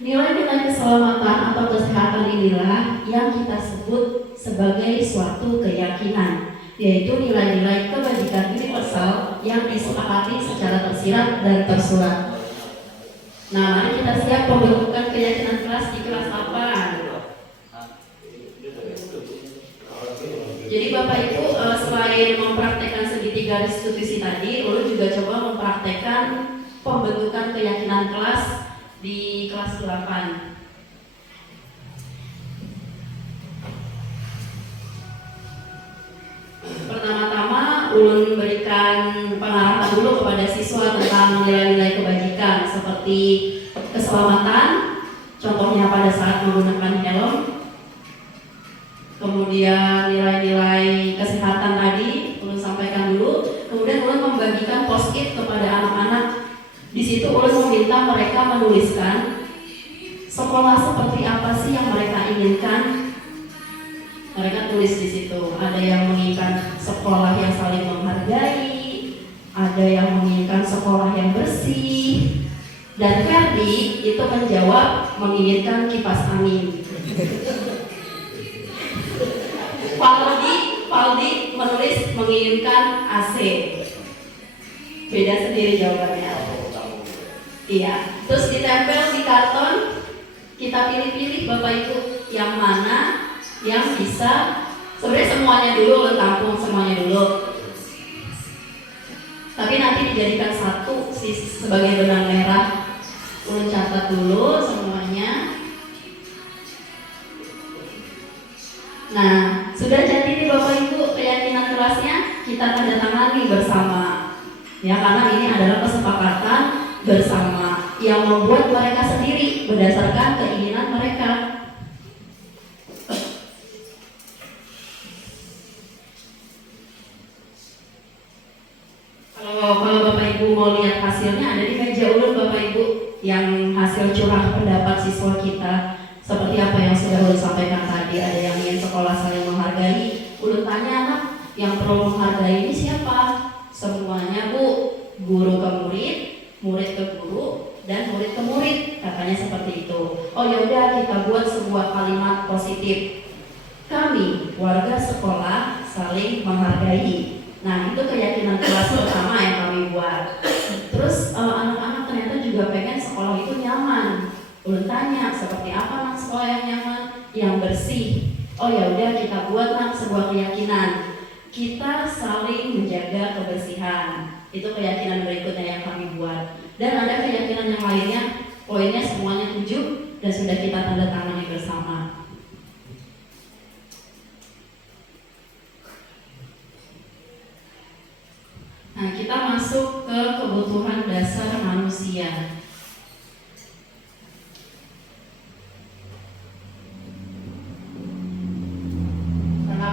Nilai-nilai keselamatan atau kesehatan inilah yang kita sebut sebagai suatu keyakinan, yaitu nilai-nilai kebajikan universal yang disepakati secara tersirat dan tersurat. Nah, mari kita siap pembentukan keyakinan kelas di kelas 8. Jadi Bapak Ibu selain mempraktekkan segitiga restitusi tadi, ulun juga coba mempraktekkan pembentukan keyakinan kelas di kelas 8. Pertama-tama ulun berikan pengarahan dulu kepada siswa tentang nilai-nilai kebajikan seperti keselamatan, contohnya pada saat menggunakan helm. Kemudian nilai-nilai kesehatan tadi ulun sampaikan dulu. Kemudian ulun membagikan post-it kepada anak-anak. Di situ ulun meminta mereka menuliskan sekolah seperti apa sih yang mereka inginkan. Mereka tulis di situ. Ada yang menginginkan sekolah yang saling menghargai, ada yang menginginkan sekolah yang bersih, dan Ferdi itu menjawab menginginkan kipas angin. Faldi menulis menginginkan AC. Beda sendiri jawabannya. Iya. Terus ditempel di karton. Kita pilih-pilih Bapak Ibu yang mana yang bisa. Sebenarnya semuanya dulu, tampung semuanya dulu. Tapi nanti dijadikan satu sebagai benang merah. Ulun catat dulu semuanya. Nah, sudah jadi nih Bapak Ibu keyakinan kelasnya, kita tanda tangani bersama. Ya, karena ini adalah kesepakatan bersama yang membuat mereka sendiri berdasarkan keinginan mereka. Kalau Bapak Ibu mau lihat hasilnya ada di meja ulun Bapak Ibu, yang hasil curah pendapat siswa kita seperti apa yang sudah ulun sampaikan tadi. Ada yang ingin sekolah saling menghargai. Ulun tanya anak, yang perlu menghargai ini siapa? Semuanya Bu, guru ke murid, murid ke guru, dan murid ke murid, katanya seperti itu. Oh yaudah, kita buat sebuah kalimat positif. Kami, warga sekolah, saling menghargai. Nah, itu keyakinan kelas pertama yang kami buat. Terus anak-anak ternyata juga pengen sekolah itu nyaman. Ulun tanya, seperti apa nak sekolah yang nyaman, yang bersih? Oh ya udah, kita buat nak sebuah keyakinan. Kita saling menjaga kebersihan. Itu keyakinan berikutnya yang kami buat. Dan ada keyakinan yang lainnya, poinnya semuanya 7 dan sudah kita tanda tangani bersama. Nah, kita masuk ke kebutuhan dasar manusia.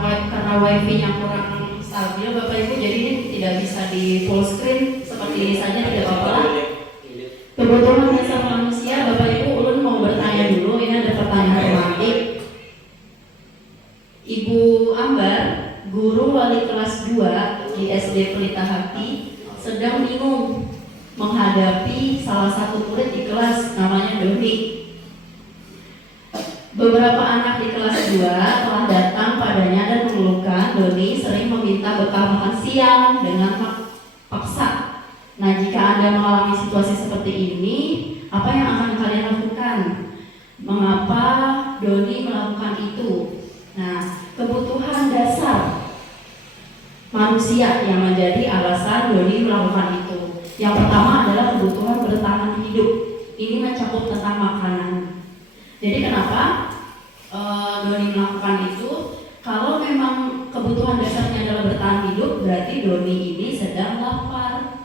Karena wifi-nya kurang stabil, Bapak Ibu, jadi ini tidak bisa di full screen seperti ini saja, tidak apa-apa. Kebutuhan dasar manusia, Bapak Ibu, ulun mau bertanya dulu. Ini ada pertanyaan tematik. Ibu Ambar, guru wali kelas 2 di SD Pelita Hati, sedang bingung menghadapi salah satu murid di kelas namanya Doni. Beberapa anak di kelas 2 telah datang padanya dan mengeluhkan Doni sering meminta bekal makan siang dengan paksa. Nah, jika Anda mengalami situasi seperti ini, apa yang akan kalian lakukan? Mengapa Doni melakukan itu? Nah, kebutuhan dasar manusia yang menjadi alasan Doni melakukan itu. Yang pertama adalah kebutuhan bertahan hidup. Ini mencakup tentang makanan. Jadi kenapa Doni melakukan itu? Kalau memang kebutuhan dasarnya adalah bertahan hidup, berarti Doni ini sedang lapar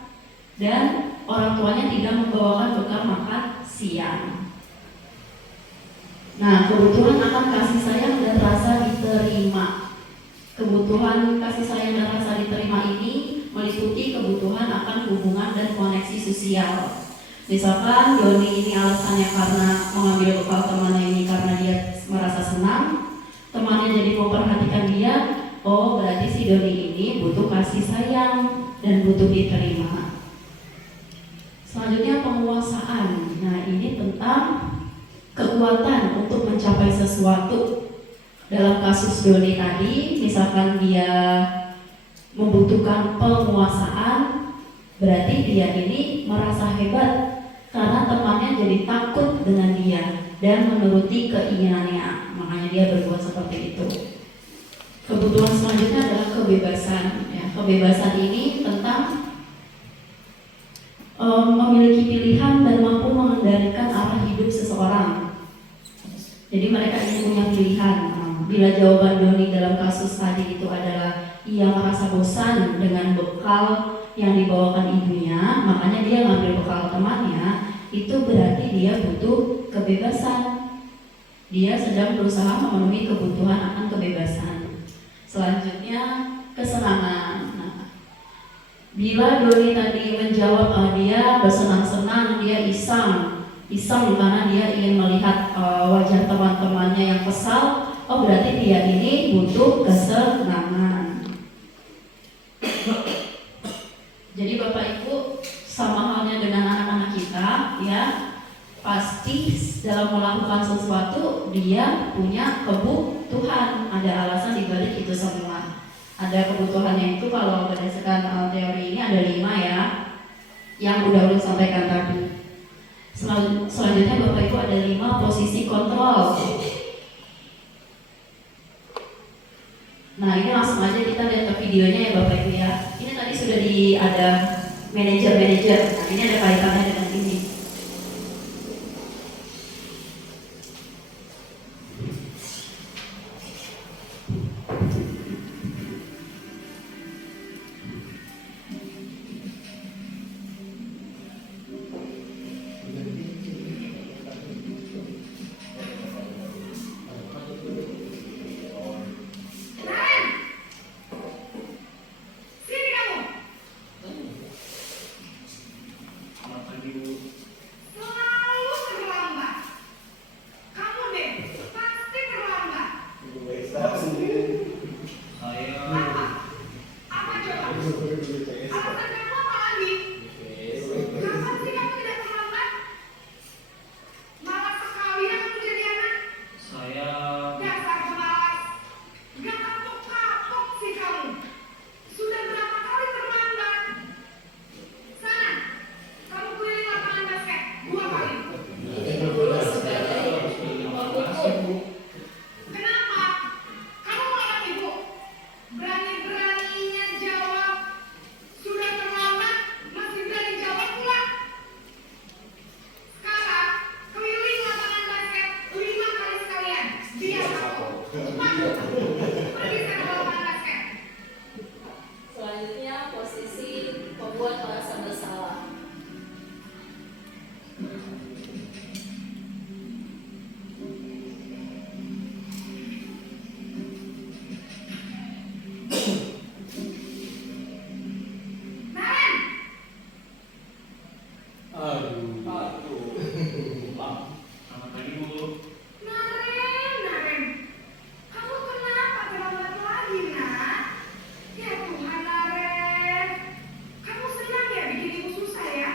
dan orang tuanya tidak membawakan bekal makan siang. Nah, kebutuhan akan kasih sayang dan rasa diterima. Kebutuhan kasih sayang dan rasa diterima ini meliputi kebutuhan akan hubungan dan koneksi sosial. Misalkan Doni ini alasannya karena mengambil bekal temannya ini karena dia merasa senang, temannya jadi memperhatikan dia, oh berarti si Doni ini butuh kasih sayang dan butuh diterima. Selanjutnya penguasaan. Nah, ini tentang kekuatan untuk mencapai sesuatu. Dalam kasus Doni tadi, misalkan dia membutuhkan penguasaan, berarti dia ini merasa hebat karena temannya jadi takut dengan dia dan menuruti keinginannya, makanya dia berbuat seperti itu. Kebutuhan selanjutnya adalah kebebasan. Ya, kebebasan ini tentang memiliki pilihan dan mampu mengendalikan arah hidup seseorang. Jadi mereka ingin punya pilihan. Bila jawaban Doni dalam kasus tadi itu adalah ia merasa bosan dengan bekal yang dibawakan ibunya, makanya dia ngambil bekal temannya, itu berarti dia butuh kebebasan. Dia sedang berusaha memenuhi kebutuhan akan kebebasan. Selanjutnya kesenangan. Nah, bila Doni tadi menjawab dia bersenang-senang, dia iseng karena dia ingin melihat wajah teman-temannya yang kesal, oh berarti dia ini butuh kesenangan. Jadi Bapak Ibu, sama halnya dengan anak-anak kita, ya pasti dalam melakukan sesuatu dia punya kebutuhan, ada alasan dibalik itu semua. Ada kebutuhannya itu kalau berdasarkan teori ini ada 5 ya, yang udah sampaikan tadi. Selanjutnya Bapak Ibu ada 5 posisi kontrol. Nah, ini langsung aja kita lihat ke videonya ya Bapak Ibu ya. Ini tadi sudah ada manajer. Nah, ini ada kaitannya dengan ini. membuat merasa bersalah. Selamat pagi, Bu. Naren, kamu kenapa terlambat lagi, nak? Ya Tuhan, Naren, kamu senang ya bikin ibu susah ya?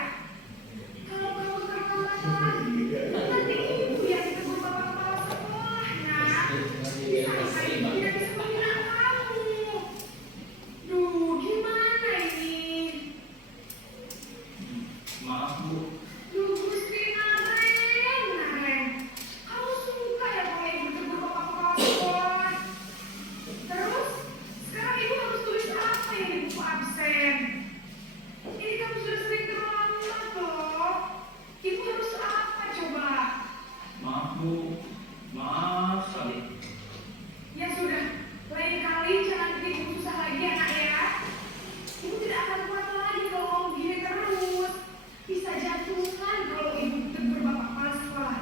Kalau kamu terlambat lagi, nanti ibu yang ditegur bapak kepala sekolah, nak. Bisa ibu tidak bisa menghina kamu. Duh, gimana ini? Maaf, Bu. Duh, Gusti Naren, kamu suka ya kalau ibu ditegur bapak kepala sekolah? Terus, sekarang ibu harus tulis apa yang di buku absen? Ini kamu sudah sering terlambat loh. Ibu harus apa coba? Maaf, Bu. Maaf sekali. Ya sudah, lain kali jangan bikin ibu susah lagi ya, nak ya. Ibu tidak akan kuat lagi kalau kamu gini terus. Bisa jatuhkan kalau ibu ditegur bapak kepala sekolah.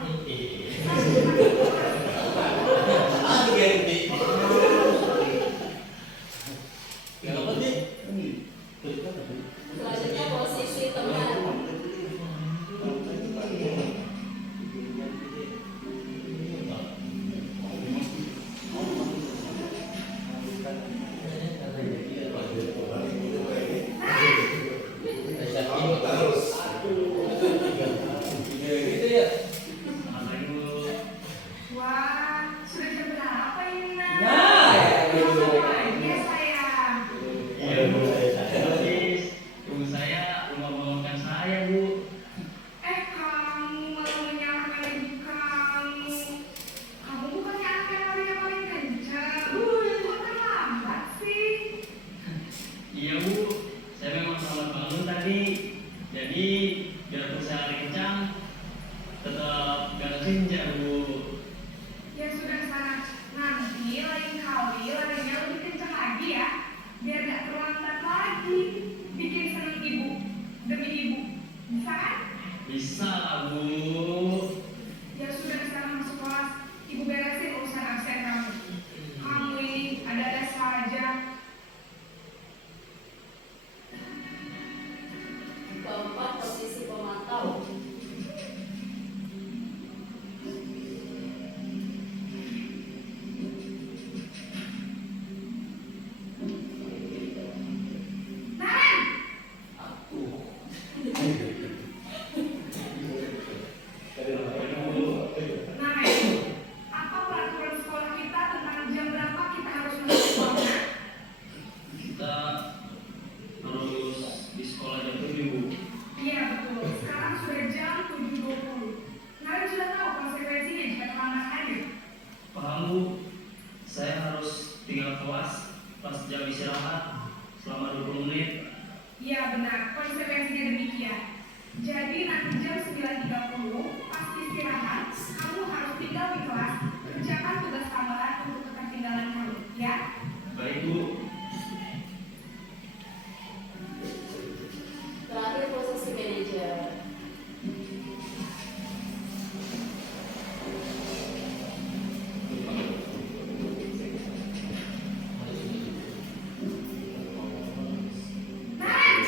Selanjutnya posisi tengah. Selamat pagi, Bu. Wah, sudah jam berapa ini, nak? Nah, Iya, sayang. Iya, Bu. Habis ibu saya lupa bangunkan saya, Bu. Kamu malah menyalahkan ibu kamu. Kamu bukannya anak yang larinya paling kencang. Kok terlambat sih? Iya, Bu. Saya memang selamat bangun tadi. Jadi, biarpun saya lari kencang, tetap gak kencang, Bu. Ya sudah sana. Nanti lain kali larinya lebih kencang lagi ya. Biar gak terlambat lagi. Bikin seneng ibu. Demi ibu. Bisa kan? Bisa lah, Bu. Ya sudah sekarang masuk kelas. Ibu beresin urusan absen kamu. Kamu ini ada-ada saja. Keempat, posisi pemantau. Naren! Naren, apa peraturan sekolah kita tentang jam berapa kita harus masuk sekolah? Kita harus di sekolah jam 7, Bu. Iya betul, sekarang sudah jam 7.20. Naren sudah tahu konsekuensinya jika terlambat hadir. Paham, Bu? Saya harus tinggal kelas pas jam istirahat selama 20 menit. Iya benar, konsekuensinya demikian. Jadi nanti jam 9.30 pas istirahat, kamu harus tinggal di kelas, kerjakan tugas tambahan untuk ketertinggalan kamu, ya? Baik, Bu. Terakhir, posisi manajer. Naren!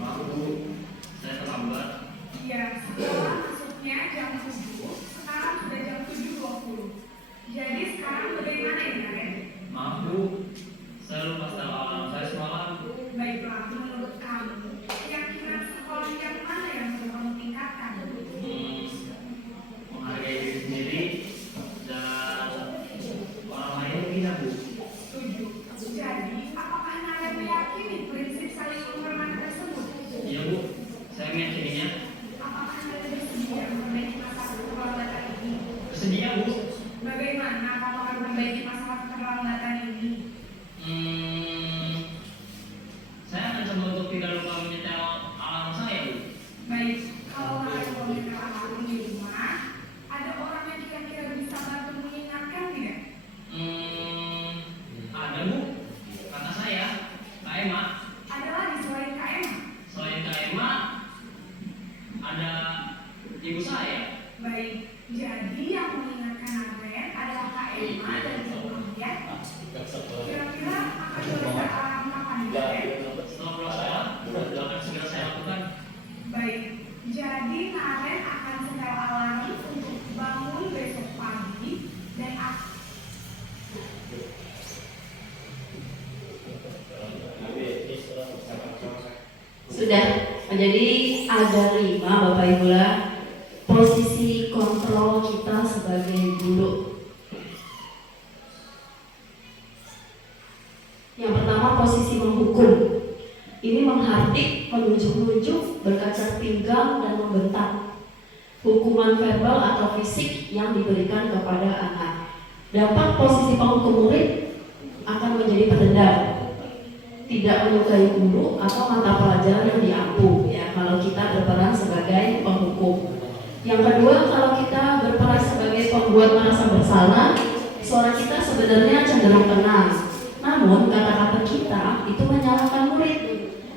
Maaf, Bu. Saya terlambat. Iya, sekolah masuknya jam 7, sekarang sudah jam 7.20. Jadi sekarang bagaimana ini, Naren? Maaf, Bu. Saya lupa setel alarm saya semalam. Baiklah, menurut kamu, keyakinan sekolah yang mana yang perlu kamu tingkatkan? Menghargai diri sendiri dan orang lain tidak, Bu. Setuju. Jadi, apakah Naren meyakini prinsip saling menghormati tersebut? Iya, Bu. Saya meyakininya. Apakah Naren bersedia memperbaiki masalah keterlambatan ini? Bersedia, Bu. Bagaimana kamu akan memperbaiki masalah keterlambatan ini? Saya akan coba untuk tidak lupa menyetel alarm saya, Bu. Baik, kalau Naren mau menyetel alarm di rumah, ada orang yang kira-kira bisa Jadi yang mengingatkan Adrian adalah Kak Emma dan Ibu Ahmad. Kira-kira akan bersaat kapan Baik, jadi Naren akan setel alarm untuk bangun besok pagi dan Sudah, jadi ada 5 Bapak Ibu lah posisi kontrol kita sebagai guru. Yang pertama posisi menghukum. Ini menghardik, menunjuk-nunjuk, berkaca pinggang dan membentak. Hukuman verbal atau fisik yang diberikan kepada anak. Dampak posisi penghukum murid akan menjadi pendendam, tidak menyukai guru atau mata pelajaran yang diampu ya kalau kita berperan sebagai penghukum. Yang kedua, kalau kita berperan sebagai pembuat merasa bersalah, suara kita sebenarnya cenderung tenang. Namun kata-kata kita itu menyalahkan murid.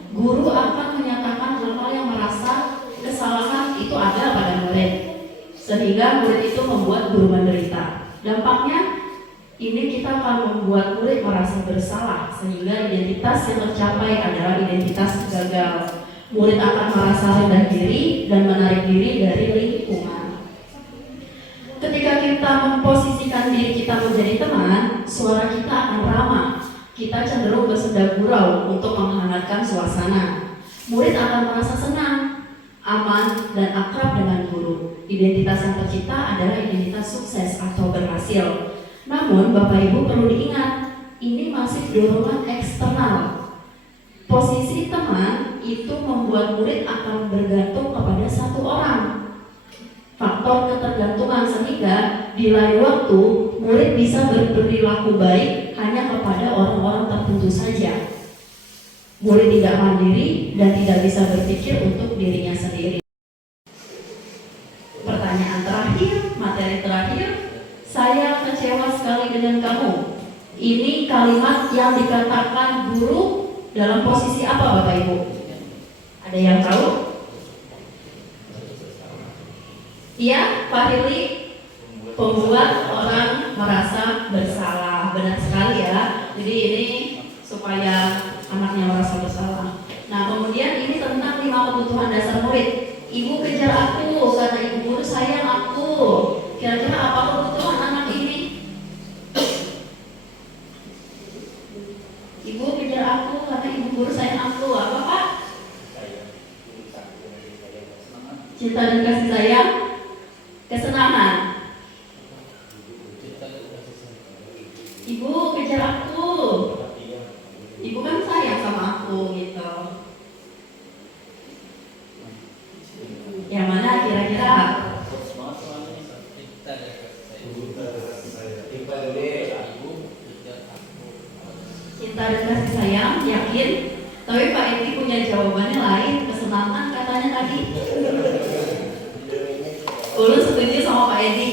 Guru akan menyatakan hal-hal yang merasa kesalahan itu ada pada murid, sehingga murid itu membuat guru menderita. Dampaknya ini kita akan membuat murid merasa bersalah, sehingga identitas yang tercapai adalah identitas gagal. Murid akan merasa rendah diri dan menarik diri dari lingkungan. Ketika kita memposisikan diri kita menjadi teman, suara kita akan ramah. Kita cenderung bersenda gurau untuk menghangatkan suasana. Murid akan merasa senang, aman, dan akrab dengan guru. Identitas yang tercipta adalah identitas sukses atau berhasil. Namun, Bapak Ibu perlu diingat, ini masih dorongan eksternal. Posisi teman itu membuat murid akan bergantung kepada satu orang. Faktor ketergantungan sehingga di lain waktu murid bisa berperilaku baik hanya kepada orang-orang tertentu saja. Murid tidak mandiri dan tidak bisa berpikir untuk dirinya sendiri. Pertanyaan terakhir, materi terakhir. Saya kecewa sekali dengan kamu. Ini kalimat yang dikatakan guru dalam posisi apa Bapak Ibu? Ada yang tahu? Iya, Pak Hirli, pembuat orang merasa bersalah. Benar sekali ya. Jadi ini supaya anaknya merasa bersalah. Nah, kemudian ini tentang 5 kebutuhan dasar murid. Ibu kejar aku, kata ibu guru sayang aku. Kira-kira apa kebutuhan anak ini? Ibu kejar aku, kata ibu guru sayang aku. Apa Pak? Cinta dan kasih sayang. Kesenangan. Ibu kejar aku. Ibu kan sayang sama aku gitu. Yang mana kira-kira? Cinta dan kasih sayang, yakin? Tapi Pak Edi punya jawabannya lain. Kesenangan katanya tadi. Ulun setuju sama Pak Edi.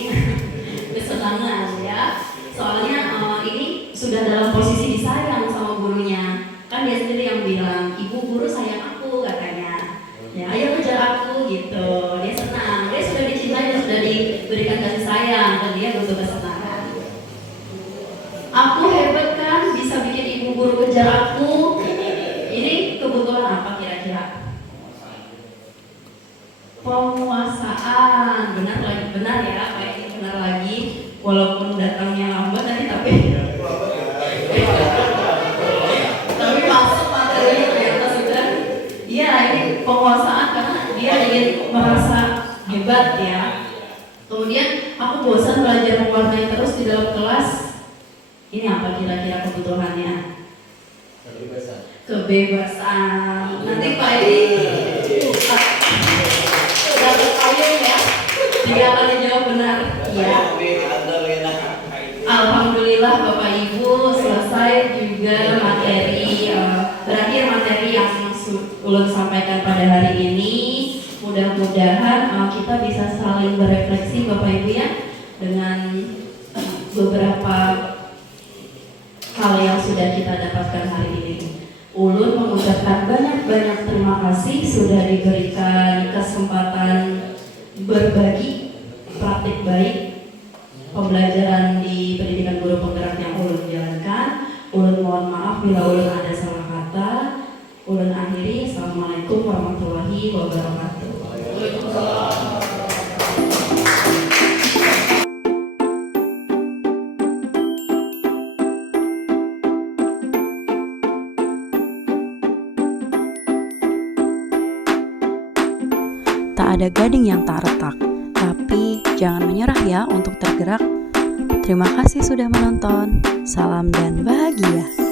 Kesenangan ya. Soalnya ini sudah dalam posisi disayang sama gurunya. Kan dia sendiri yang bilang, ibu guru sayang aku katanya. Ya ayo kejar aku gitu. Dia senang. Dia sudah dicintai dan sudah diberikan kasih sayang dan dia butuh kesenangan. Aku hebat kan bisa bikin ibu guru kejar aku. Ini kebutuhan apa kira-kira? Penguasaan. Benar ya, kayak ini benar lagi. Walaupun datangnya lambat tadi tapi masuk materinya ternyata sudah. Iya, ini penguasaan karena dia ingin merasa hebat ya. Kemudian aku bosan belajar mewarnai terus di dalam kelas. Ini apa kira-kira kebutuhannya? Kebebasan. Nanti Pak Edi dapat payung ya. Dia akan dijawab benar. Ya. Alhamdulillah Bapak Ibu selesai juga materi berakhir materi yang ulun sampaikan pada hari ini. Mudah-mudahan kita bisa saling berefleksi Bapak Ibu ya dengan beberapa hal yang sudah kita dapatkan hari ini. Ulun mengucapkan banyak-banyak terima kasih sudah diberikan kesempatan berbagi praktik baik pembelajaran di pendidikan guru penggerak yang ulun jalankan. Ulun mohon maaf bila ulun ada salah kata. Ulun akhiri. Assalamualaikum warahmatullahi wabarakatuh. Tak ada gading yang tak retak, tapi jangan menyerah ya untuk tergerak. Terima kasih sudah menonton. Salam dan bahagia.